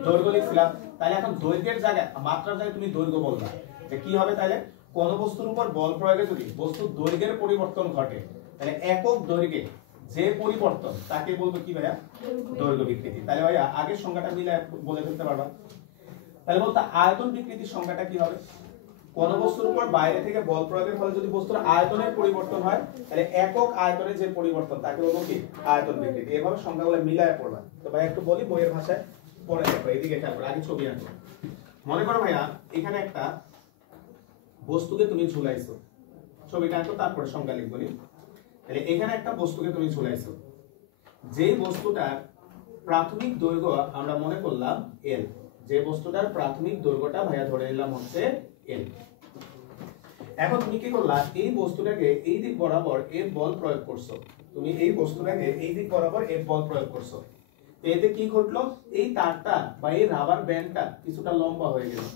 দৈর্ঘ্য লিখছিলাম। তাহলে এখন দৈর্ঘ্যের জায়গায়, মাত্রার জায়গায় তুমি দৈর্ঘ্য বলবা, যে কি হবে? তাহলে কোন বস্তুর উপর বল প্রয়োগে যদি বস্তুর দৈর্ঘ্যের পরিবর্তন ঘটে, তাহলে একক দৈর্ঘ্যে যে পরিবর্তন তাকে বলবো কি ভাইয়া? দৈর্ঘ্য বিকৃতি। তাহলে ভাইয়া আগের সংজ্ঞাটা মিলে বলে ফেলতে পারবা। তাহলে বলতো আয়তন বিকৃতির সংজ্ঞাটা কি হবে? কোন বস্তুর উপর বাইরে থেকে বল প্রয়োগের ফলে যদি বস্তুর আয়তনের পরিবর্তন হয়, তাহলে একক আয়তনে যে পরিবর্তন তাকে বলবো কি? আয়তন বিকৃতি। এভাবে সংজ্ঞাগুলো মিলায় পড়বা। তো ভাই একটু বলি বইয়ের ভাষায় পড়ে দেখো, এইদিকে খেয়াল করো, আগে ছবি আঁকো। মনে করো ভাইয়া এখানে একটা বস্তুকে তুমি ঝুলাইছো, ছবিটা আঁকো তারপরে সংজ্ঞা লিখবো। তাহলে এখানে একটা বস্তুকে তুমি ঝুলাইছো, যে বস্তুটার প্রাথমিক দৈর্ঘ্য আমরা মনে করলাম এল, যে বস্তুটার প্রাথমিক দৈর্ঘ্যটা ভাইয়া ধরে নিলাম হচ্ছে এল। এখন তুমি কি করলা? এই বস্তুটাকে এই দিক বরাবর এফ বল প্রয়োগ করছো, তুমি এই বস্তুটাকে এই দিক বরাবর এফ বল প্রয়োগ করছো। এতে কি ঘটলো? এই তারটা বা এই রাবার ব্যান্ডটা কিছুটা লম্বা হয়ে গেল।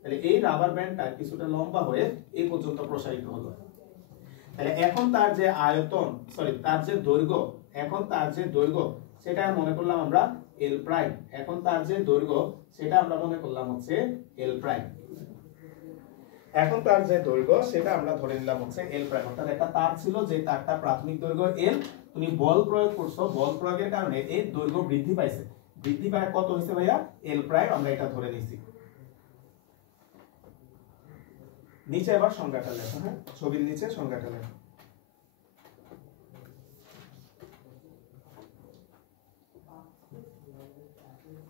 তাহলে এই রাবার ব্যান্ডটা কিছুটা লম্বা হয়ে এই পর্যন্ত প্রসারিত হলো। তাহলে এখন তার যে আয়তন, সরি তার যে দৈর্ঘ্য, এখন তার যে দৈর্ঘ্য সেটা মনে করলাম আমরা এল প্রাইম। এখন তার যে দৈর্ঘ্য সেটা আমরা মনে করলাম হচ্ছে এল প্রাইম। এখন তার যে দৈর্ঘ্য সেটা আমরা ধরে নিলাম হচ্ছে এল প্রাইম। অর্থাৎ একটা তার ছিল, যে তারটা প্রাথমিক দৈর্ঘ্য এল, তুমি বল প্রয়োগ করছো, বল প্রয়োগের কারণে এর দৈর্ঘ্য বৃদ্ধি পাইছে। বৃদ্ধি পায় কত হয়েছে ভাইয়া? এল প্রাইম। আমরা এটা ধরে নিয়েছি। নিচে এবার সংজ্ঞাটা লেখো। হ্যাঁ, ছবির নিচে সংজ্ঞাটা লেখো।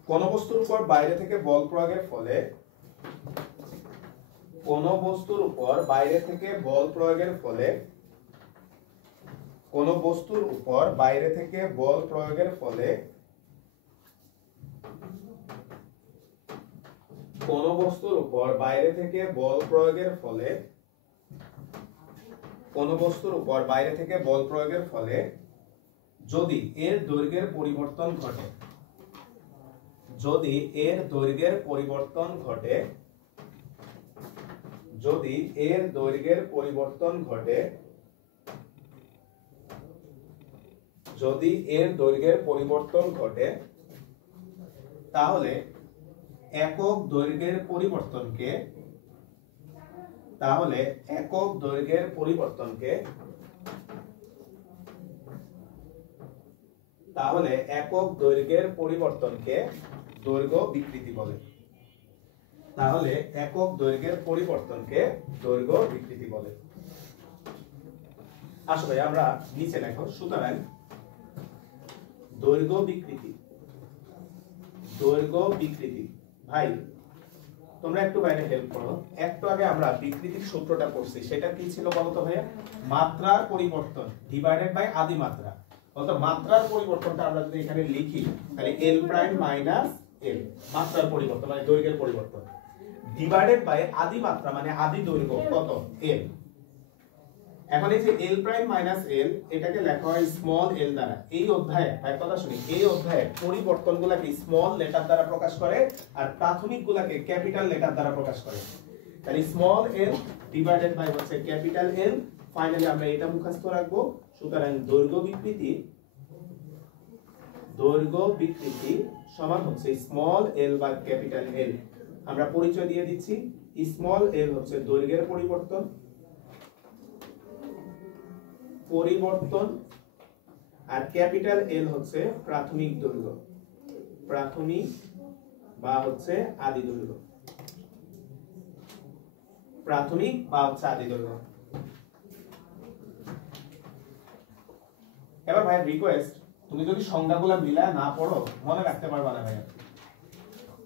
কোন বস্তুর উপর বাইরে থেকে বল প্রয়োগের ফলে, কোন বস্তুর উপর বাইরে থেকে বল প্রয়োগের ফলে, কোন বস্তুর উপর বাইরে থেকে বল প্রয়োগের ফলে, কোন বস্তুর উপর বাইরে থেকে বল প্রয়োগের ফলে, কোন বস্তুর উপর বাইরে থেকে বল প্রয়োগের ফলে যদি এর দৈর্ঘ্যের পরিবর্তন ঘটে, যদি এর দৈর্ঘ্যের পরিবর্তন ঘটে, যদি এর দৈর্ঘ্যের পরিবর্তন ঘটে, যদি এর দৈর্ঘ্যের পরিবর্তন ঘটে, তাহলে একক দৈর্ঘ্যের পরিবর্তনকে, তাহলে একক দৈর্ঘ্যের পরিবর্তনকে, তাহলে একক দৈর্ঘ্যের পরিবর্তনকে দৈর্ঘ্য বিকৃতি বলে। তাহলে একক দৈর্ঘ্যের পরিবর্তনকে দৈর্ঘ্য বিকৃতি বলে। আসলে আমরা নিচে লেখো। সুতরাং দৈর্ঘ্য বিকৃতি, দৈর্ঘ্য বিকৃতি। ভাই তোমরা একটু বাইরে হেল্প করো। একটু আগে আমরা বিকৃতির সূত্রটা পড়ছি, সেটা কি ছিল বলতো ভাইয়া? মাত্রার পরিবর্তন ডিভাইডেড বাই আদি মাত্রা। বলতো মাত্রার পরিবর্তনটা আমরা যদি এখানে লিখি, তাহলে এল প্রাইম মাইনাস এল, মাত্রার পরিবর্তন মানে দৈর্ঘ্যের পরিবর্তন, ডিভাইডেড বাই আদি মাত্রা মানে আদি দৈর্ঘ্য কত? এল। এখন এই যে এল প্রাইম মাইনাস এল, এটাকে লেখা হয় স্মল এল দ্বারা। এই অধ্যায়ে এক কথা শুনি, এই অধ্যায়ে পরিবর্তনগুলোকে স্মল লেটার দ্বারা প্রকাশ করে আর প্রাথমিকগুলোকে ক্যাপিটাল লেটার দ্বারা প্রকাশ করে। তাহলে স্মল এল ডিভাইডেড বাই হচ্ছে ক্যাপিটাল এল। ফাইনালি আমরা এটা মুখস্থ রাখবো। সুতরাং দৈর্ঘ্য বিকৃতি, দৈর্ঘ্য বিকৃতি সমান হচ্ছে small L by capital L. আমরা পরিচয় দিয়ে দিচ্ছি, স্মল এল হচ্ছে দৈর্ঘ্যের পরিবর্তন, পরিবর্তন, আর ক্যাপিটাল এল হচ্ছে প্রাথমিক দৈর্ঘ্য। প্রাথমিক বা হচ্ছে আদি দৈর্ঘ্য। প্রাথমিক বা হচ্ছে আদি দৈর্ঘ্য। এবার ভাই রিকোয়েস্ট, তুমি যদি সংজ্ঞাগুলো মিলায় না পড়ো মনে রাখতে পারবা না ভাই।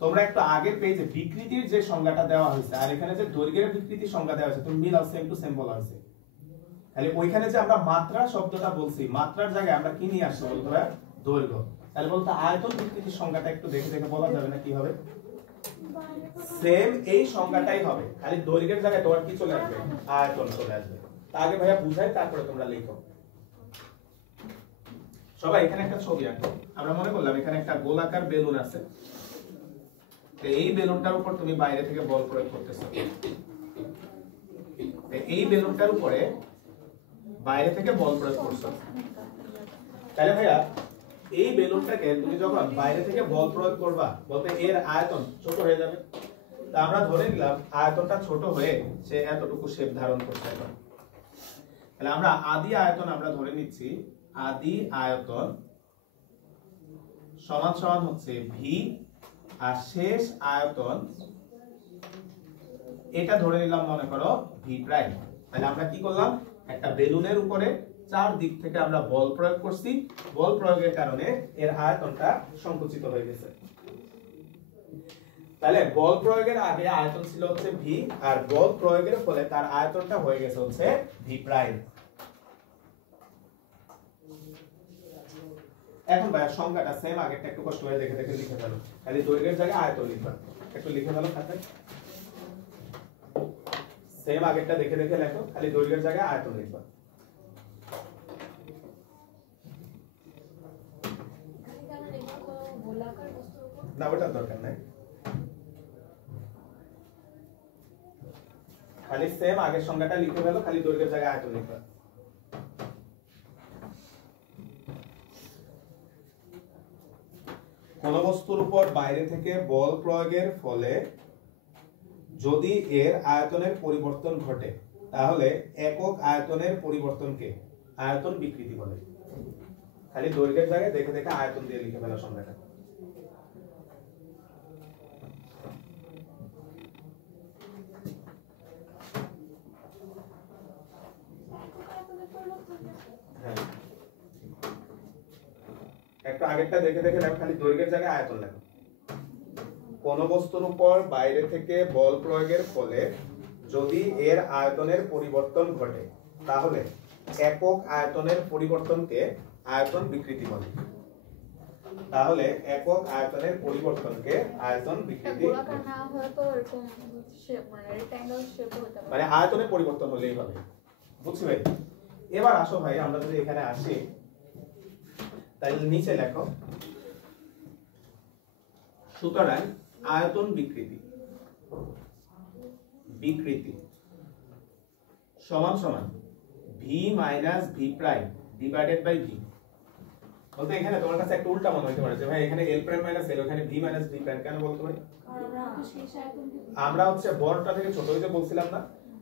তোমরা একটু আগের পেজে বিকৃতির যে সংজ্ঞাটা দেওয়া হয়েছে আর এখানে যে দৈর্ঘ্যের বিকৃতির সংজ্ঞা দেওয়া হয়েছে তুমি মিলাও, সেম টু সেম বলা হয়েছে। তাহলে ওইখানে যে আমরা মাত্রা শব্দটা বলছি, মাত্রার জায়গায় আমরা কি নিয়ে আসছি বলতে হবে দৈর্ঘ্য। তাহলে বলতে আয়তন বিকৃতির সংজ্ঞাটা একটু দেখে দেখে বলা যাবে না কি হবে? সেম এই সংজ্ঞাটাই হবে, খালি দৈর্ঘ্যের জায়গায় তোমার কি চলে আসবে? আয়তন চলে আসবে। তা আগে ভাইয়া বুঝাই তারপরে তোমরা লিখো। সবাই এখানে একটা ছবি আঁকো। আমরা মনে করলাম এখানে একটা গোলাকার বেলুন আছে, এই বেলুনটার উপর তুমি বাইরে থেকে বল প্রয়োগ করতেছো। এই বেলুনটার উপরে বাইরে থেকে বল প্রয়োগ করছো। তাহলে ভাইয়া এই বেলুনটাকে তুমি যখন বাইরে থেকে বল প্রয়োগ করবা বলতে এর আয়তন ছোট হয়ে যাবে। তা আমরা ধরে নিলাম আয়তনটা ছোট হয়ে সে এতটুকু শেপ ধারণ করছে। তাহলে আমরা আদি আয়তন আমরা ধরে নিচ্ছি, আদি আয়তন সমান সমান হচ্ছে ভি, আর শেষ আয়তন এটা ধরে নিলাম মনে করো ভি প্রাইম। তাহলে আমরা কি করলাম? একটা বেলুনের উপরে চার দিক থেকে আমরা বল প্রয়োগ করছি, বল প্রয়োগের কারণে এর আয়তনটা সংকুচিত হয়ে গেছে। তাহলে বল প্রয়োগের আগে আয়তন ছিল হচ্ছে ভি, আর বল প্রয়োগের ফলে তার আয়তনটা হয়ে গেছে হচ্ছে ভি প্রাইম। এখন ভাই সংখ্যাটা সেম আগেরটা একটু কষ্ট করে দেখে দেখে লিখে ফেলো। খালি দৈর্ঘ্যের জায়গায় আয়তন লিখবা, একটু লিখে ফেলো খাতায়। সেম আগেরটা দেখে দেখে লেখো, খালি দৈর্ঘ্যের জায়গায় আয়তন লিখবা। না ওটার দরকার নাই, খালি সেম আগের সংখ্যাটা লিখে ফেলো, খালি দৈর্ঘ্যের জায়গায় আয়তন লিখবা। কোন বস্তুর উপর বাইরে থেকে বল প্রয়োগের ফলে যদি এর আয়তনের পরিবর্তন ঘটে তাহলে একক আয়তনের পরিবর্তনকে আয়তন বিকৃতি বলে। খালি দৈর্ঘ্যের জায়গায় দেখে দেখে আয়তন দিয়ে লিখে ফেলা সংখ্যাটা। হ্যাঁ একটা আগেরটা দেখে দেখে লেখো, খালি দৈর্ঘ্যের জায়গায় আয়তন লেখো। কোন বস্তুর উপর বাইরে থেকে বল প্রয়োগের ফলে যদি এর আয়তনের পরিবর্তন ঘটে তাহলে একক আয়তনের পরিবর্তনকে আয়তন বিকৃতি বলে। তাহলে একক আয়তনের পরিবর্তনকে আয়তন বিকৃতি মানে আয়তনের পরিবর্তন হলেই হবে। বুঝছি ভাই? এবার আসো ভাই আমরা যদি এখানে আসি তাহলে নিচে লেখো, সুতরাং আয়তন বিকৃতি বিকৃতি সমান সমান V minus V prime divided by V. বলতে এখানে তোমার কাছে একটা উল্টা মনে হতে পারে যে ভাই এখানে এল প্রাইম মাইনাস এল, ওখানে ভি মাইনাস ভি প্রাইম কেন বলতে পারি? আমরা হচ্ছে বড়টা থেকে ছোট হইতে বলছিলাম না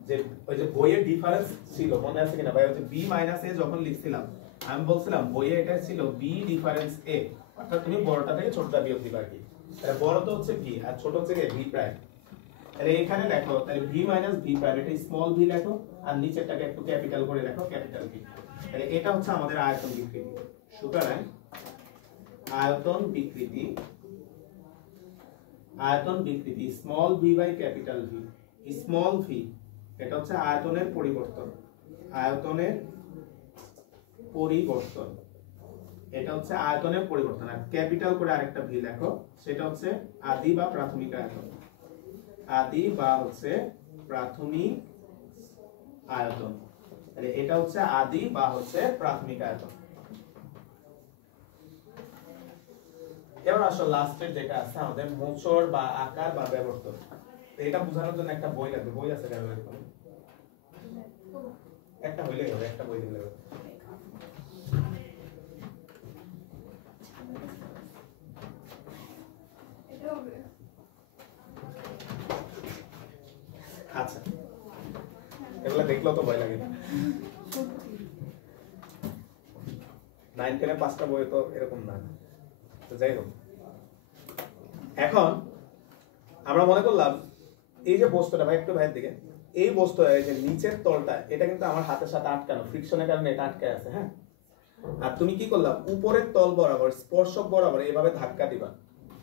যে ওই যে বইয়ের ডিফারেন্স ছিল, মনে আছে কিনা ভাই? ওই যে বি মাইনাস এ যখন লিখছিলাম আমি বলছিলাম বইয়ে এটা ছিল বি ডিফারেন্স এ, অর্থাৎ তুমি বড়টা থেকে ছোটটা বিয়োগ দিবা কি। তাহলে বড় তো হচ্ছে ভি আর ছোট হচ্ছে কি ভি প্রাইম। তাহলে এখানে লেখো তাহলে ভি মাইনাস ভি প্রাইম, এটা স্মল ভি লেখো আর নিচেরটাকে একটু ক্যাপিটাল করে লেখো ক্যাপিটাল ভি। তাহলে এটা হচ্ছে আমাদের আয়তন বিকৃতি। সুতরাং আয়তন বিকৃতি, আয়তন বিকৃতি small V by capital V. Small V এটা হচ্ছে আয়তনের পরিবর্তন, আয়তনের পরিবর্তন, এটা হচ্ছে আয়তনের পরিবর্তন। আর ক্যাপিটাল করে আরেকটা ভি লেখো, সেটা হচ্ছে আদি বা প্রাথমিক আয়তন। আদি বা হচ্ছে প্রাথমিক আয়তন। তাহলে এটা হচ্ছে আদি বা হচ্ছে প্রাথমিক আয়তন। এবার আসলে লাস্টের যেটা আছে আমাদের মোচড় বা আকার বা ব্যবর্তন। এটা বোঝানোর জন্য একটা বই লাগবে। বই আছে কারো? একটা হইলেই হবে, একটা বই দিলে হবে। আচ্ছা এগুলো দেখলেও তো ভয় লাগে। 9-10 5টা বই তো এরকম না। তো যাই হোক এখন আমরা মনে করলাম এই যে বস্তুটা ভাই একটু ভাইয়ের দিকে, এই বস্তু এই যে নিচের তলটা এটা কিন্তু আমার হাতের সাথে আটকানো, ফ্রিকশনের কারণে এটা আটকে আছে, হ্যাঁ। আর তুমি কি করলাম উপরের তল বরাবর স্পর্শক বরাবর এইভাবে ধাক্কা দিবা।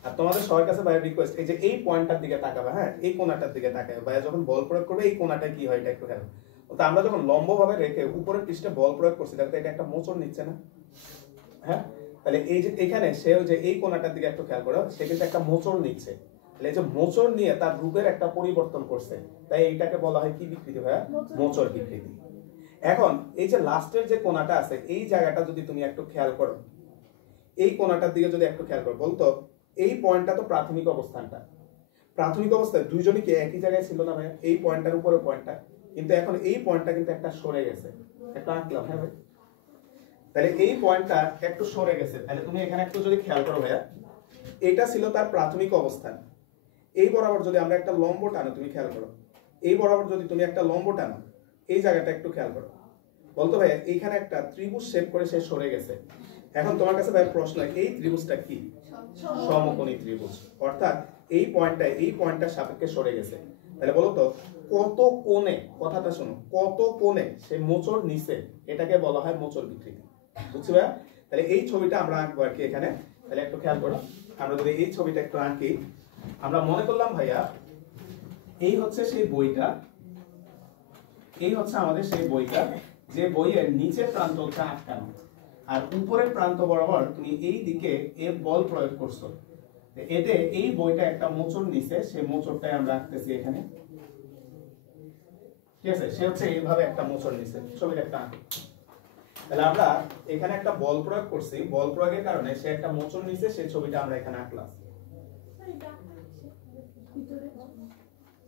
আর তোমাদের সবার কাছে ভাইয়ের রিকোয়েস্ট, এই যে এই পয়েন্টটার দিকে তাকাবা, হ্যাঁ, এই কোণাটার দিকে তাকাবে। ভাইয়া যখন বল প্রয়োগ করবে এই কোণাটা কি হয় এটা একটু খেয়াল। তো আমরা যখন লম্বভাবে রেখে উপরের পৃষ্ঠে বল প্রয়োগ করছি তাহলে এটা একটা মোচড় নিচ্ছে না, হ্যাঁ। তাহলে এই যে এখানে সেও যে এই কোণাটার দিকে একটু খেয়াল করো, সে কিন্তু একটা মোচড় নিচ্ছে। তাহলে এই যে মোচড় নিয়ে তার রূপের একটা পরিবর্তন করছে, তাই এইটাকে বলা হয় কি বিকৃতি ভাইয়া? মোচড় বিকৃতি। এখন এই যে লাস্টের যে কোণাটা আছে এই জায়গাটা যদি তুমি একটু খেয়াল করো, এই কোণাটার দিকে যদি একটু খেয়াল করো, বলতো এই পয়েন্টটা তো প্রাথমিক অবস্থানটা, প্রাথমিক অবস্থায় দুইজনই কি একই জায়গায় ছিল না ভাইয়া? এই পয়েন্টটার উপরে পয়েন্টটা, কিন্তু এখন এই পয়েন্টটা কিন্তু একটা সরে গেছে, একটা আঁকলাম, হ্যাঁ ভাই। তাহলে এই পয়েন্টটা একটু সরে গেছে, তাহলে তুমি এখানে একটু যদি খেয়াল করো ভাইয়া, এটা ছিল তার প্রাথমিক অবস্থান। এই বরাবর যদি আমরা একটা লম্ব টানো, তুমি খেয়াল করো, এই বরাবর যদি তুমি একটা লম্ব টানো, এই জায়গাটা একটু খেয়াল করো, বলতো ভাইয়া এইখানে একটা ত্রিভুজ শেপ করে সে সরে গেছে। এখন তোমার কাছে ভাই প্রশ্ন, এই ত্রিভুজটা কি? সমকোণী ত্রিভুজ, অর্থাৎ এই পয়েন্টটার সাপেক্ষে সরে গেছে। তাহলে বলো তো কত কোণে, কথাটা শোনো, কত কোণে সে মোচড় নিছে, এটাকে বলা হয় মোচড় বিকৃতি। বুঝছি ভাইয়া? তাহলে এই ছবিটা আমরা আঁকবো আর কি এখানে। তাহলে একটু খেয়াল করো, আমরা যদি এই ছবিটা একটু আঁকি, আমরা মনে করলাম ভাইয়া এই হচ্ছে সেই বইটা, এই হচ্ছে আমাদের সেই বইটা, যে বইয়ের নিচের প্রান্ত হচ্ছে আটকানো, আর উপরের প্রান্ত বরাবর তুমি এই দিকে এর বল প্রয়োগ করছো। এতে এই বইটা একটা মোচড় নিছে, সেই মোচড়টাই আমরা আঁকতেছি এখানে, ঠিক আছে। সে হচ্ছে এইভাবে একটা মোচড় নিছে, ছবিটা একটা আঁকি। তাহলে আমরা এখানে একটা বল প্রয়োগ করছি, বল প্রয়োগের কারণে সে একটা মোচড় নিছে, সেই ছবিটা আমরা এখানে আঁকলাম।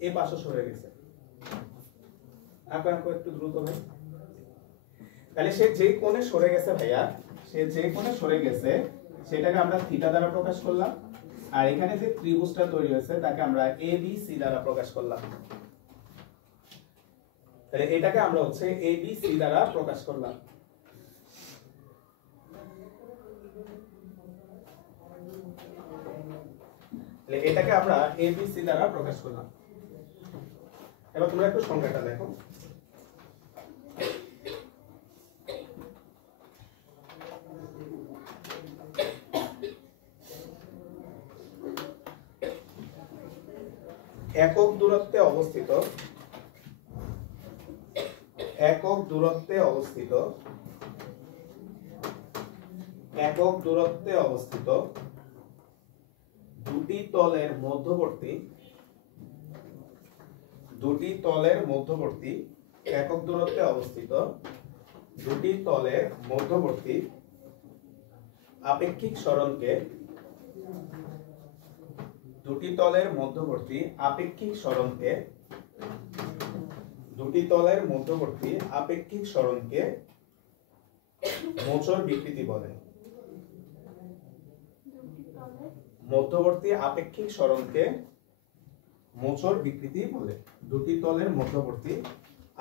এই পাশে সরে গেছে, আঁকো একটু দ্রুত ভাই। তাহলে সে যে কোণে সরে গেছে ভাইয়া, সে যে কোণে সরে গেছে সেটাকে আমরা থিটা দ্বারা প্রকাশ করলাম, আর এখানে যে ত্রিভুজটা তৈরি হয়েছে তাকে আমরা এ বি সি দ্বারা প্রকাশ করলাম। তাহলে এটাকে আমরা হচ্ছে এ বি সি দ্বারা প্রকাশ করলাম। তাহলে এটাকে আমরা এ বি সি দ্বারা প্রকাশ করলাম। এবার তোমরা একটু সংখ্যাটা দেখো, একক দূরত্বে অবস্থিত, একক দূরত্বে অবস্থিত, একক দূরত্বে অবস্থিত দুটি তলের মধ্যবর্তী, দুটি তলের মধ্যবর্তী, একক দূরত্বে অবস্থিত দুটি তলের মধ্যবর্তী আপেক্ষিক সরণকে, দুটি তলের মধ্যবর্তী আপেক্ষিক সরণকে, দুটি তলের মধ্যবর্তী আপেক্ষিক সরণকে মোচড় বিকৃতি বলে। মধ্যবর্তী আপেক্ষিক সরণকে মোচড় বিকৃতি বলে, দুটি তলের মধ্যবর্তী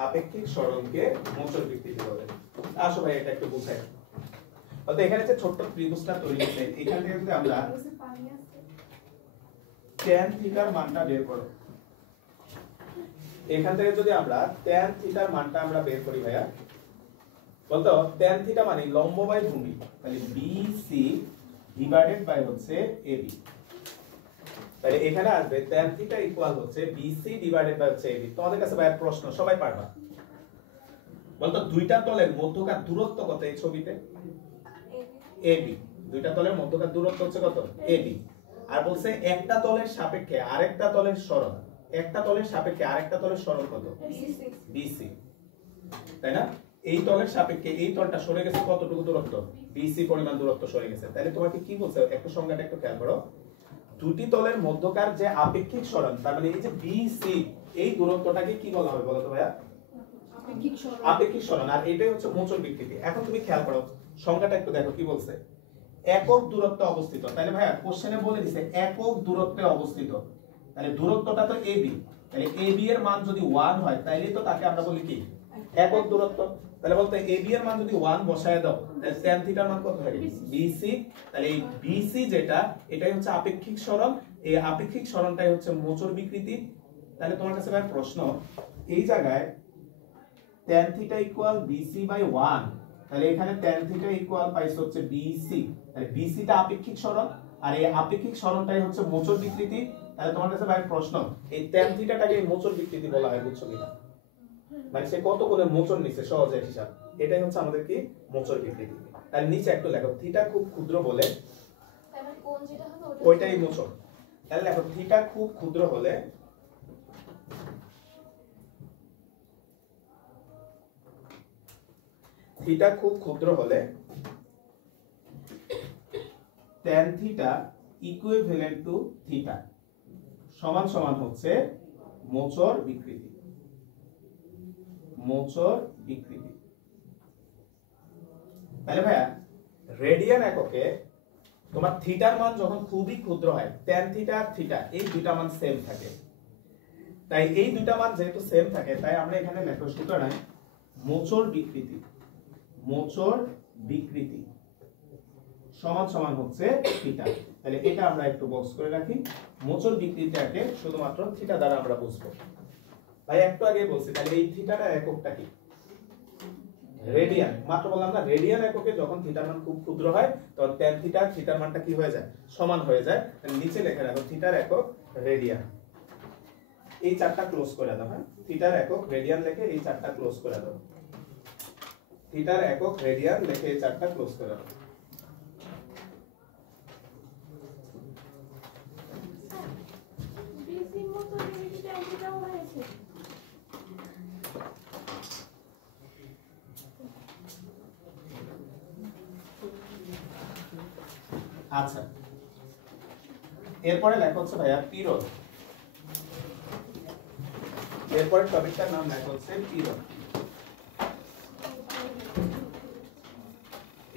আপেক্ষিক সরণকে মোচড় বিকৃতি বলে। আসো ভাই এটা একটু বুঝাই। অর্থাৎ এখানে যে ছোট্ট ত্রিভুজটা তৈরি হয়েছে, এখান থেকে যদি আমরা tan থিটার মানটা বের করো, এখান থেকে যদি আমরা tan থিটার মানটা আমরা বের করি ভাইয়া, বলতো tan থিটা মানে লম্ব বাই ভূমি, তাহলে BC ডিভাইডেড বাই হচ্ছে AB। তাহলে এখানে আসবে tan থিটা ইকুয়াল হচ্ছে BC ডিভাইডেড বাই হচ্ছে AB। তোমাদের কাছে ভাইয়া প্রশ্ন, সবাই পারবা, বলতো দুইটা তলের মধ্যকার দূরত্ব কত এই ছবিতে? AB। দুইটা তলের মধ্যকার দূরত্ব হচ্ছে কত? AB। আর বলছে একটা তলের সাপেক্ষে আরেকটা তলের সরণ, একটা তলের সাপেক্ষে আরেকটা তলের সরণ কত? BC, তাই না? এই তলের সাপেক্ষে এই তলটা সরে গেছে কতটুকু দূরত্ব? BC পরিমাণ দূরত্ব সরে গেছে। তাহলে তোমাকে কি বলছে, একটু সংজ্ঞাটা একটু খেয়াল করো। দুটি তলের মধ্যকার যে আপেক্ষিক সরণ, তার মানে এই যে BC, এই দূরত্বটাকে কি বলা হবে বলো তো ভাইয়া? আপেক্ষিক সরণ। আর এটাই হচ্ছে মোচড় বিকৃতি। এখন তুমি খেয়াল করো সংজ্ঞাটা একটু দেখো কি বলছে, একক দূরত্বে অবস্থিত। তাহলে ভাইয়া কোশ্চেনে বলে দিছে একক দূরত্বে অবস্থিত, তাহলে দূরত্বটা তো AB, তাহলে AB এর মান যদি 1 হয় তাহলে তো তাকে আমরা বলি কি একক দূরত্ব। তাহলে বলতে AB এর মান যদি 1 বসায় দাও তাহলে tan থিটার মান কত হবে? BC। তাহলে এই BC যেটা, এটাই হচ্ছে আপেক্ষিক সরণ, এই আপেক্ষিক সরণটাই হচ্ছে মোচড় বিকৃতি। তাহলে তোমার কাছে ভাই প্রশ্ন, এই জায়গায় tan theta equal BC by 1, তাহলে এখানে tan থিটা ইকুয়াল পাইছে হচ্ছে BC, তাহলে BC টা আপেক্ষিক সরণ আর এই আপেক্ষিক সরণটাই হচ্ছে মোচড় বিকৃতি। তাহলে তোমার কাছে ভাই প্রশ্ন, এই tan থিটাটাকে মোচড় বিকৃতি বলা হয়, বুঝছো কিনা? মানে সে কত কোণের মোচড় নিছে সহজে হিসাব, এটাই হচ্ছে আমাদের কি মোচড় বিকৃতি। তাহলে নিচে একটু লেখো, থিটা খুব ক্ষুদ্র বলে তাহলে কোণ যেটা হবে ওইটাই মোচড়। তাহলে লেখো থিটা খুব ক্ষুদ্র হলে থিটা খুব ক্ষুদ্র হলে tan theta equivalent to theta সমান সমান হচ্ছে মোচড় বিকৃতি। মোচড় বিকৃতি। তাহলে ভাইয়া রেডিয়ান এককে তোমার থিটার মান যখন খুবই ক্ষুদ্র হয়, tan থিটা আর থিটা এই দুইটা মান সেম থাকে। তাই এই দুইটা মান যেহেতু সেম থাকে, তাই আমরা এখানে লেখো সুতরাং মোচড় বিকৃতি, মোচড় বিকৃতি সমান সমান হচ্ছে থিটা। তাহলে এটা আমরা একটু বক্স করে রাখি। মোচড় বিকৃতিটাকে শুধুমাত্র থিটা দ্বারা আমরা বুঝবো। ভাই একটু আগে বলছি, তাহলে এই থিটাটা এককটা কি? রেডিয়ান। মাত্র বললাম না, রেডিয়ান এককে যখন থিটার মান খুব ক্ষুদ্র হয় তখন tan থিটা থিটার মানটা কি হয়ে যায়? সমান হয়ে যায়। তাহলে নিচে লেখা রাখো থিটার একক রেডিয়ান। এই চারটা ক্লোজ করে দাও। হ্যাঁ, থিটার একক রেডিয়ান লিখে এই চারটা ক্লোজ করে দাও। থিটার একক রেডিয়ান লিখে এই চারটা ক্লোজ করে দাও। বিসির মতো ইউনিট অ্যান্টিটাও হয়েছে। আচ্ছা, এরপরে লেখা হচ্ছে ভাইয়া পীড়ন। এরপরে টপিকটার নাম লেখা হচ্ছে পীড়ন।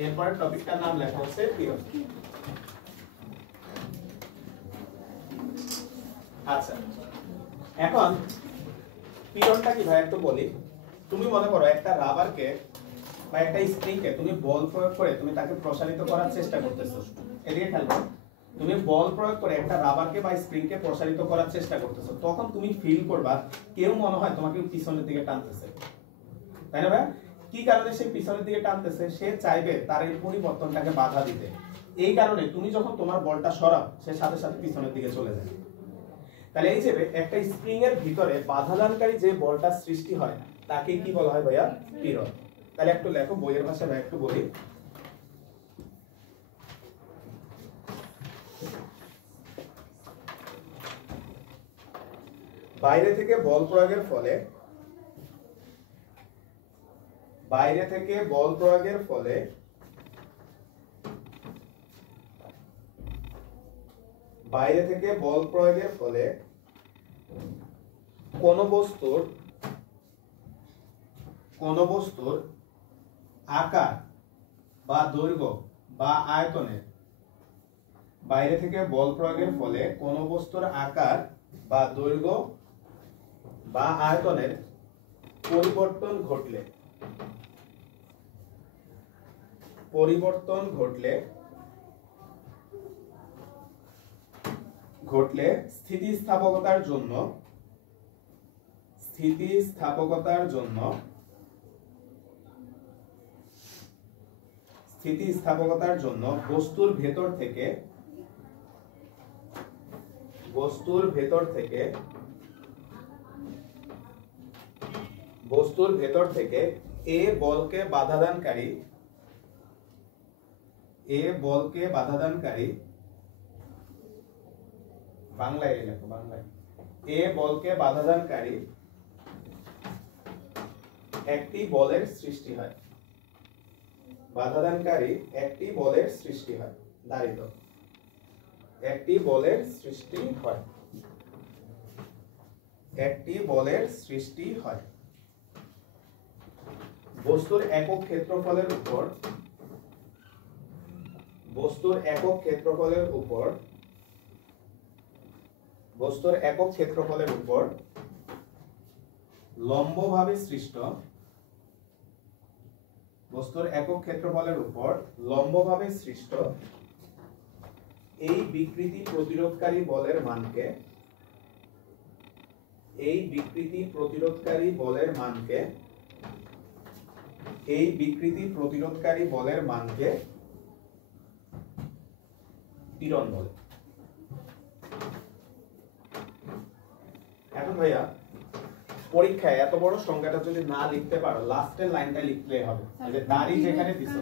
এরপরে টপিকটার নাম লেখা হচ্ছে পীড়ন। আচ্ছা, এখন পীড়নটা কি ভাই একটু বলি। তুমি মনে করো একটা রাবারকে বা একটা স্প্রিংকে তুমি বল প্রয়োগ করে তুমি তাকে প্রসারিত করার চেষ্টা করতেছো। এদিকে খেয়াল করো, তুমি বল প্রয়োগ করে একটা রাবারকে বা স্প্রিংকে প্রসারিত করার চেষ্টা করতেছো, তখন তুমি ফিল করবা কেউ মনে হয় তোমাকে পিছনের দিকে টানতেছে, তাই না ভাই? কি কারণে সে পিছনের দিকে টানতেছে? সে চাইবে তার এই পরিবর্তনটাকে বাধা দিতে। এই কারণে তুমি যখন তোমার বলটা সরাও, সে সাথে সাথে পিছনের দিকে চলে যায়। তাহলে এই যে একটা স্প্রিং এর ভিতরে বাধাদানকারী যে বলটা সৃষ্টি হয় তাকে কি বলা হয় ভাইয়া? পীড়ন। তাহলে একটু লেখো, বইয়ের ভাষায় ভাই একটু বলি। বাইরে থেকে বল প্রয়োগের ফলে বাইরে থেকে বল প্রয়োগের ফলে বাইরে থেকে বল প্রয়োগের ফলে কোন বস্তুর আকার বা দৈর্ঘ্য বা আয়তনের বাইরে থেকে বল প্রয়োগের ফলে কোন বস্তুর আকার বা দৈর্ঘ্য বা আয়তনের পরিবর্তন ঘটলে স্থিতিস্থাপকতার জন্য বস্তুর ভেতর থেকে এ বলকে বাধাদানকারী বাংলায় লেখো, বাংলায়। এ বলকে বাধাদানকারী একটি বলের সৃষ্টি হয়। বাধাদানকারী একটি বলের সৃষ্টি হয়। দাঁড়িত একটি বলের সৃষ্টি হয়। একটি বলের সৃষ্টি হয়। বস্তুর একক ক্ষেত্রফলের উপর লম্বভাবে সৃষ্ট এই বিকৃতি প্রতিরোধকারী বলের মানকে এই বিকৃতি প্রতিরোধকারী বলের মানকে এই বিকৃতি প্রতিরোধকারী বলের মানকে পীড়ন বলে। এখন ভাইয়া পরীক্ষায় এত বড় সংখ্যাটা যদি না লিখতে পারো লাস্টের লাইনটা লিখলে হবে, যে দাড়ি যেখানে দিছো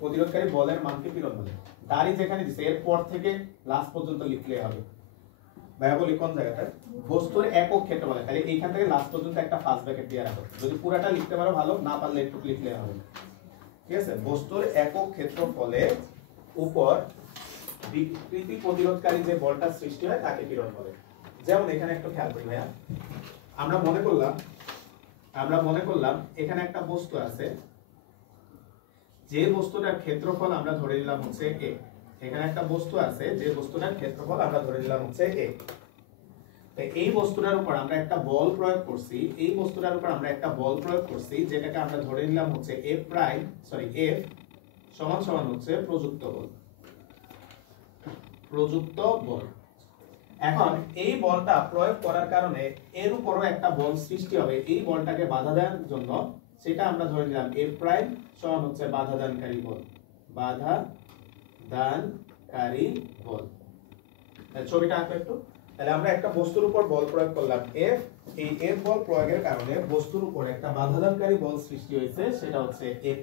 প্রতিরোধকারী বলের মানকে পীড়ন বলে, দাড়ি যেখানে দিছে এরপর থেকে লাস্ট পর্যন্ত লিখলে হবে। ভাইয়া বলি কোন জায়গাটা বস্তুর একক ক্ষেত্রফল, তাহলে এইখান থেকে লাস্ট পর্যন্ত একটা ফার্স্ট ব্র্যাকেট দিয়ে রাখো, যদি পুরাটা লিখতে পারো ভালো, না পারলে একটু লিখলে হবে, ঠিক আছে। বস্তুর একক ক্ষেত্রফলের উপর বিকৃতি প্রতিরোধকারী যে বলটা সৃষ্টি হয় তাকে পীড়ন বলে। যেমন এখানে একটু খেয়াল করি ভাইয়া, আমরা মনে করলাম এখানে একটা বস্তু আছে, যে বস্তুটার ক্ষেত্রফল আমরা ধরে নিলাম হচ্ছে a। এখানে একটা বস্তু আছে, যে বস্তুটার ক্ষেত্রফল আমরা ধরে নিলাম হচ্ছে a। তো এই বস্তুটার উপর আমরা একটা বল প্রয়োগ করছি, যেটাকে আমরা ধরে নিলাম হচ্ছে f সমান হচ্ছে প্রযুক্ত বল। এখন এই বলটা প্রয়োগ করার কারণে এর উপরও একটা বল সৃষ্টি হবে, এই বলটাকে বাধা দেওয়ার জন্য, সেটা আমরা ধরে নিলাম f সমান হচ্ছে বাধা দানকারী বল। ছবিটা আঁকো একটু। তাহলে আমরা একটা বস্তুর উপর বল প্রয়োগ করলাম f, এই f বল প্রয়োগের কারণে বস্তুর উপর একটা বাধা দানকারী বল সৃষ্টি হয়েছে, সেটা হচ্ছে f'।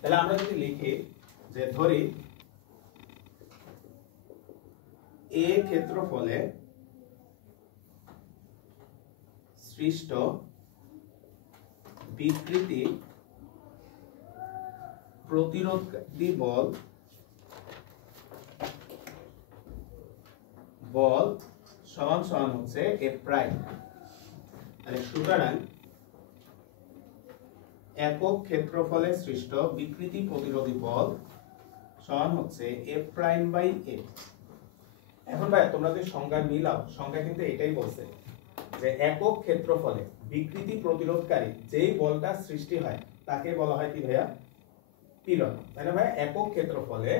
তাহলে আমরা যদি লিখি যে ধরি a ক্ষেত্রফলে সৃষ্ট বিকৃতি প্রতিরোধকারী বল সমান হচ্ছে f'। তাহলে সুতরাং একক ক্ষেত্রফলে সৃষ্ট বিকৃতি প্রতিরোধী বল সমান হচ্ছে f'/a। এখন ভাই তোমরা যদি সংজ্ঞা মিলাও, সংজ্ঞা কিন্তু এটাই বলছে যে একক ক্ষেত্রফলে বিকৃতি প্রতিরোধকারী যেই বলটা সৃষ্টি হয় তাকে বলা হয় কি ভাইয়া? পীড়ন। তাই না ভাই? একক ক্ষেত্রফলে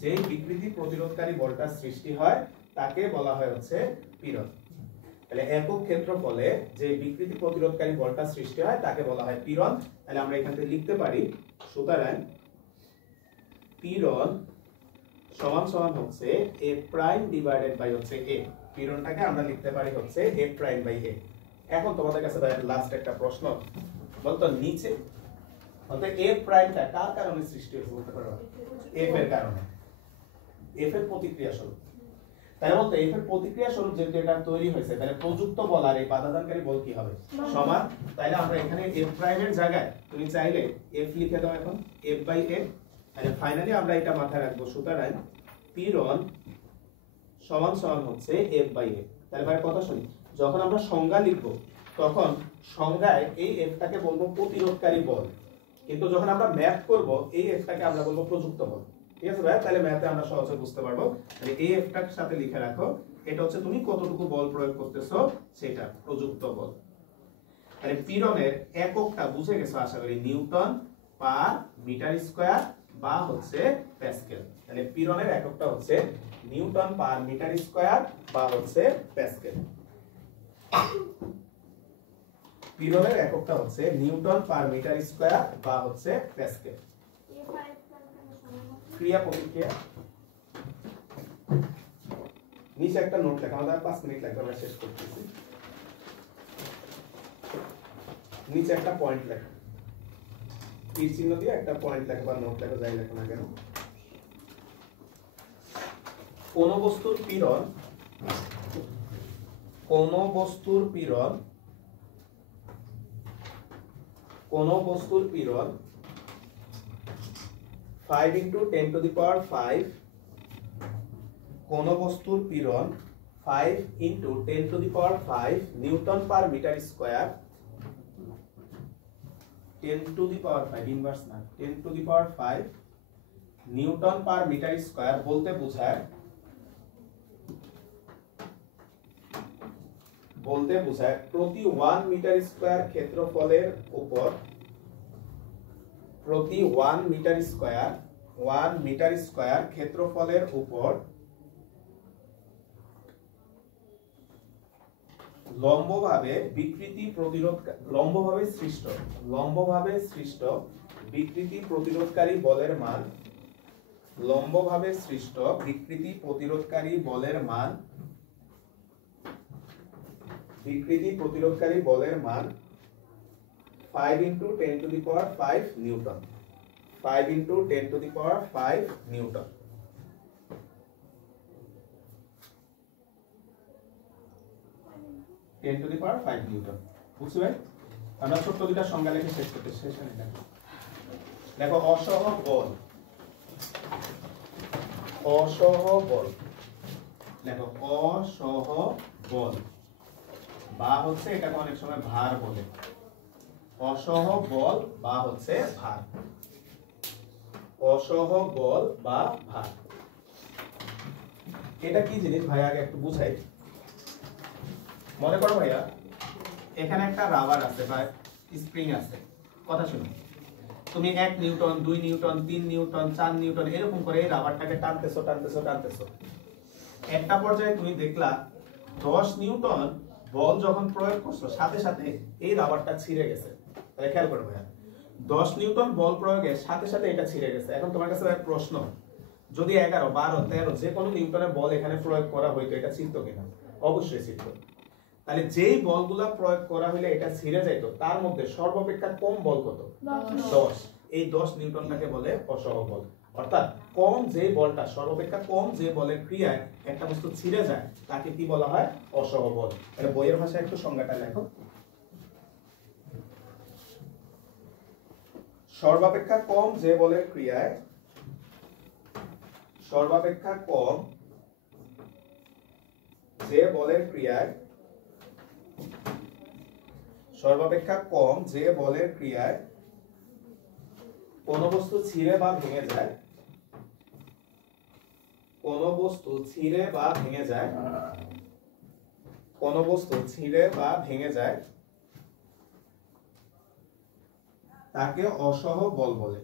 যেই বিকৃতি প্রতিরোধকারী বলটা সৃষ্টি হয় তাকে বলা হয় হচ্ছে পীড়ন। তাহলে একক ক্ষেত্রফলে যে বিকৃতি প্রতিরোধকারী বলটা সৃষ্টি হয় তাকে বলা হয় পীড়ন। তাহলে আমরা এখান থেকে লিখতে পারি সুতরাং পীড়ন সমান হচ্ছে a' হচ্ছে a। পীড়নটাকে আমরা লিখতে পারি হচ্ছে a'/a। এখন তোমাদের কাছে লাস্ট একটা প্রশ্ন, বলতো নিচে বলতো a''টা কার কারণে সৃষ্টি হয়েছে বলতে পারো? f এর কারণে, f এর প্রতিক্রিয়া স্বরূপ। তাই বলতো f এর প্রতিক্রিয়া স্বরূপ যেহেতু এটা তৈরি হয়েছে, তাহলে প্রযুক্ত বল আর এই বাধাদানকারী বল কি হবে? সমান। তাইলে আমরা এখানে f' এর জায়গায় তুমি চাইলে f লিখে দাও এখন f/a। তাহলে ফাইনালি আমরা এটা মাথায় রাখবো, সুতরাং পীড়ন সমান হচ্ছে f/a। তাহলে ভাই কথা শুনি, যখন আমরা সংজ্ঞা লিখব তখন সংজ্ঞায় এই f-টাকে বলবো প্রতিরোধকারী বল, কিন্তু যখন আমরা ম্যাথ করব এই f-টাকে আমরা বলবো প্রযুক্ত বল। ঠিক আছে ভাই? তাহলে ম্যাথে আমরা সহজে বুঝতে পারবো। তাহলে এই f-টার সাথে লিখে রাখো, এটা হচ্ছে তুমি কতটুকু বল প্রয়োগ করতেছো সেটা প্রযুক্ত বল। তাহলে পীড়নের এককটা বুঝে গেছো আশা করি, নিউটন পার মিটার স্কয়ার বা হচ্ছে প্যাসকেল। তাহলে পীড়নের এককটা হচ্ছে নিউটন পার মিটার স্কয়ার বা হচ্ছে প্যাসকেল। পীড়নের এককটা হচ্ছে নিউটন পার মিটার স্কয়ার বা হচ্ছে প্যাসকেল। ক্রিয়া প্রতিক্রিয়া নিচে একটা নোট লেখা, আমাদের 5 মিনিট লাগবে, আমরা শেষ করতেছি। নিচে একটা পয়েন্ট লেখা, তীর চিহ্ন দিয়ে একটা পয়েন্ট লেখা বা নোট লেখা, যাই লেখা না কেন। কোন বস্তুর পীড়ন 5 × 10⁵, কোন বস্তুর পীড়ন 5 × 10⁵ newton per metre square, 10⁵ inverse না, 10⁵ নিউটন পার মিটার স্কয়ার বলতে বোঝায় প্রতি 1 মিটার স্কয়ার ক্ষেত্রফলের উপর প্রতি 1 মিটার স্কয়ার ক্ষেত্রফলের উপর লম্বভাবে সৃষ্ট বিকৃতি প্রতিরোধকারী বলের মান লম্বভাবে সৃষ্ট বিকৃতি প্রতিরোধকারী বলের মান 5 into 10 to the power 5 Newton 5 into 10 to the power 5 Newton. বুঝছো ভাই? আমরা ছোট্ট দুইটা সংজ্ঞা লিখে শেষ করতে দেখো অসহ বল দেখো অসহ বল বা হচ্ছে এটাকে অনেক সময় ভার বলে। অসহ বল বা হচ্ছে ভার, অসহ বল বা ভার। এটা কি জিনিস ভাই আগে একটু বুঝাই। মনে করো ভাইয়া এখানে একটা রাবার আছে বা স্প্রিং আছে, কথা শুনো। তুমি 1 নিউটন 2 নিউটন 3 নিউটন 4 নিউটন এরকম করে এই রাবারটাকে টানতেছো। একটা পর্যায়ে তুমি দেখলা 10 নিউটন বল যখন প্রয়োগ করছো সাথে সাথে এই রাবারটা ছিঁড়ে গেছে। তাহলে খেয়াল করো ভাইয়া, 10 নিউটন বল প্রয়োগের সাথে সাথে এটা ছিঁড়ে গেছে। এখন তোমার কাছে প্রশ্ন, যদি 11 12 13 যে কোনো নিউটনের বল এখানে প্রয়োগ করা হইতো, এটা ছিঁড়তো কিনা? অবশ্যই ছিঁড়তো। তাহলে যেই বলগুলা প্রয়োগ করা হইলে এটা ছিঁড়ে যাইতো, তার মধ্যে সর্বাপেক্ষা কম বল কত? 10। এই 10 নিউটনটাকে বলে অসহ বল। অর্থাৎ সর্বাপেক্ষা কম যে বলের ক্রিয়ায় একটা বস্তু ছিঁড়ে যায় তাকে কি বলা হয়? অসহ বল। এটা বইয়ের ভাষায় একটু সংজ্ঞাটা লেখো। সর্বাপেক্ষা কম যে বলের ক্রিয়ায় কোন বস্তু ছিঁড়ে বা ভেঙে যায় তাকে অসহ বল বলে।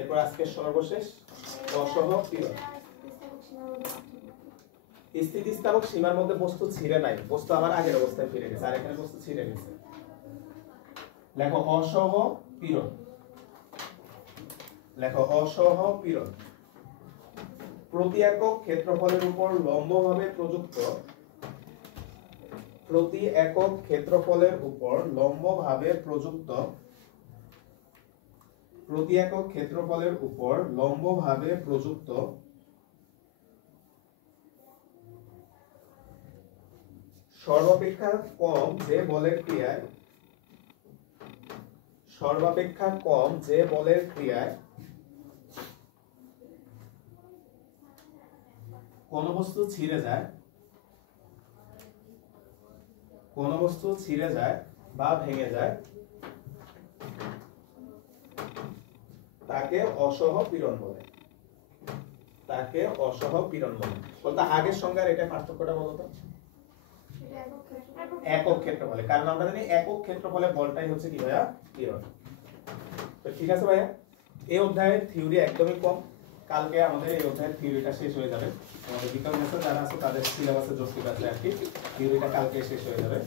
এরপর আজকে সর্বশেষ অসহ পীড়ন। স্থিতিস্থাপক সীমার মধ্যে বস্তু ছিঁড়ে নাই, বস্তু আবার আগের অবস্থায় ফিরে গেছে, আর এখানে বস্তু ছিঁড়ে গেছে। লেখো অসহ পীড়ন। প্রতি একক ক্ষেত্রফলের উপর লম্বভাবে প্রযুক্ত সর্বাপেক্ষা কম যে বলের ক্রিয়ায় কোন বস্তু ছিঁড়ে যায় বা ভেঙে যায় তাকে অসহ পীড়ন বলে। বলতে আগের সঙ্গে আর এটা পার্থক্যটা বলতো। একক ক্ষেত্রফলে, কারণ আমরা জানি একক ক্ষেত্রফলে বলটাই হচ্ছে কি ভাইয়া? পীড়ন। তো ঠিক আছে ভাইয়া, এই অধ্যায়ের থিওরি একদমই কম। কালকে আমাদের এই অধ্যায়ের থিওরিটা শেষ হয়ে যাবে। আমাদের বিকাল মেসে যারা আছে তাদের সিলেবাসে যোগ আছে আর কি, থিওরিটা কালকে শেষ হয়ে যাবে।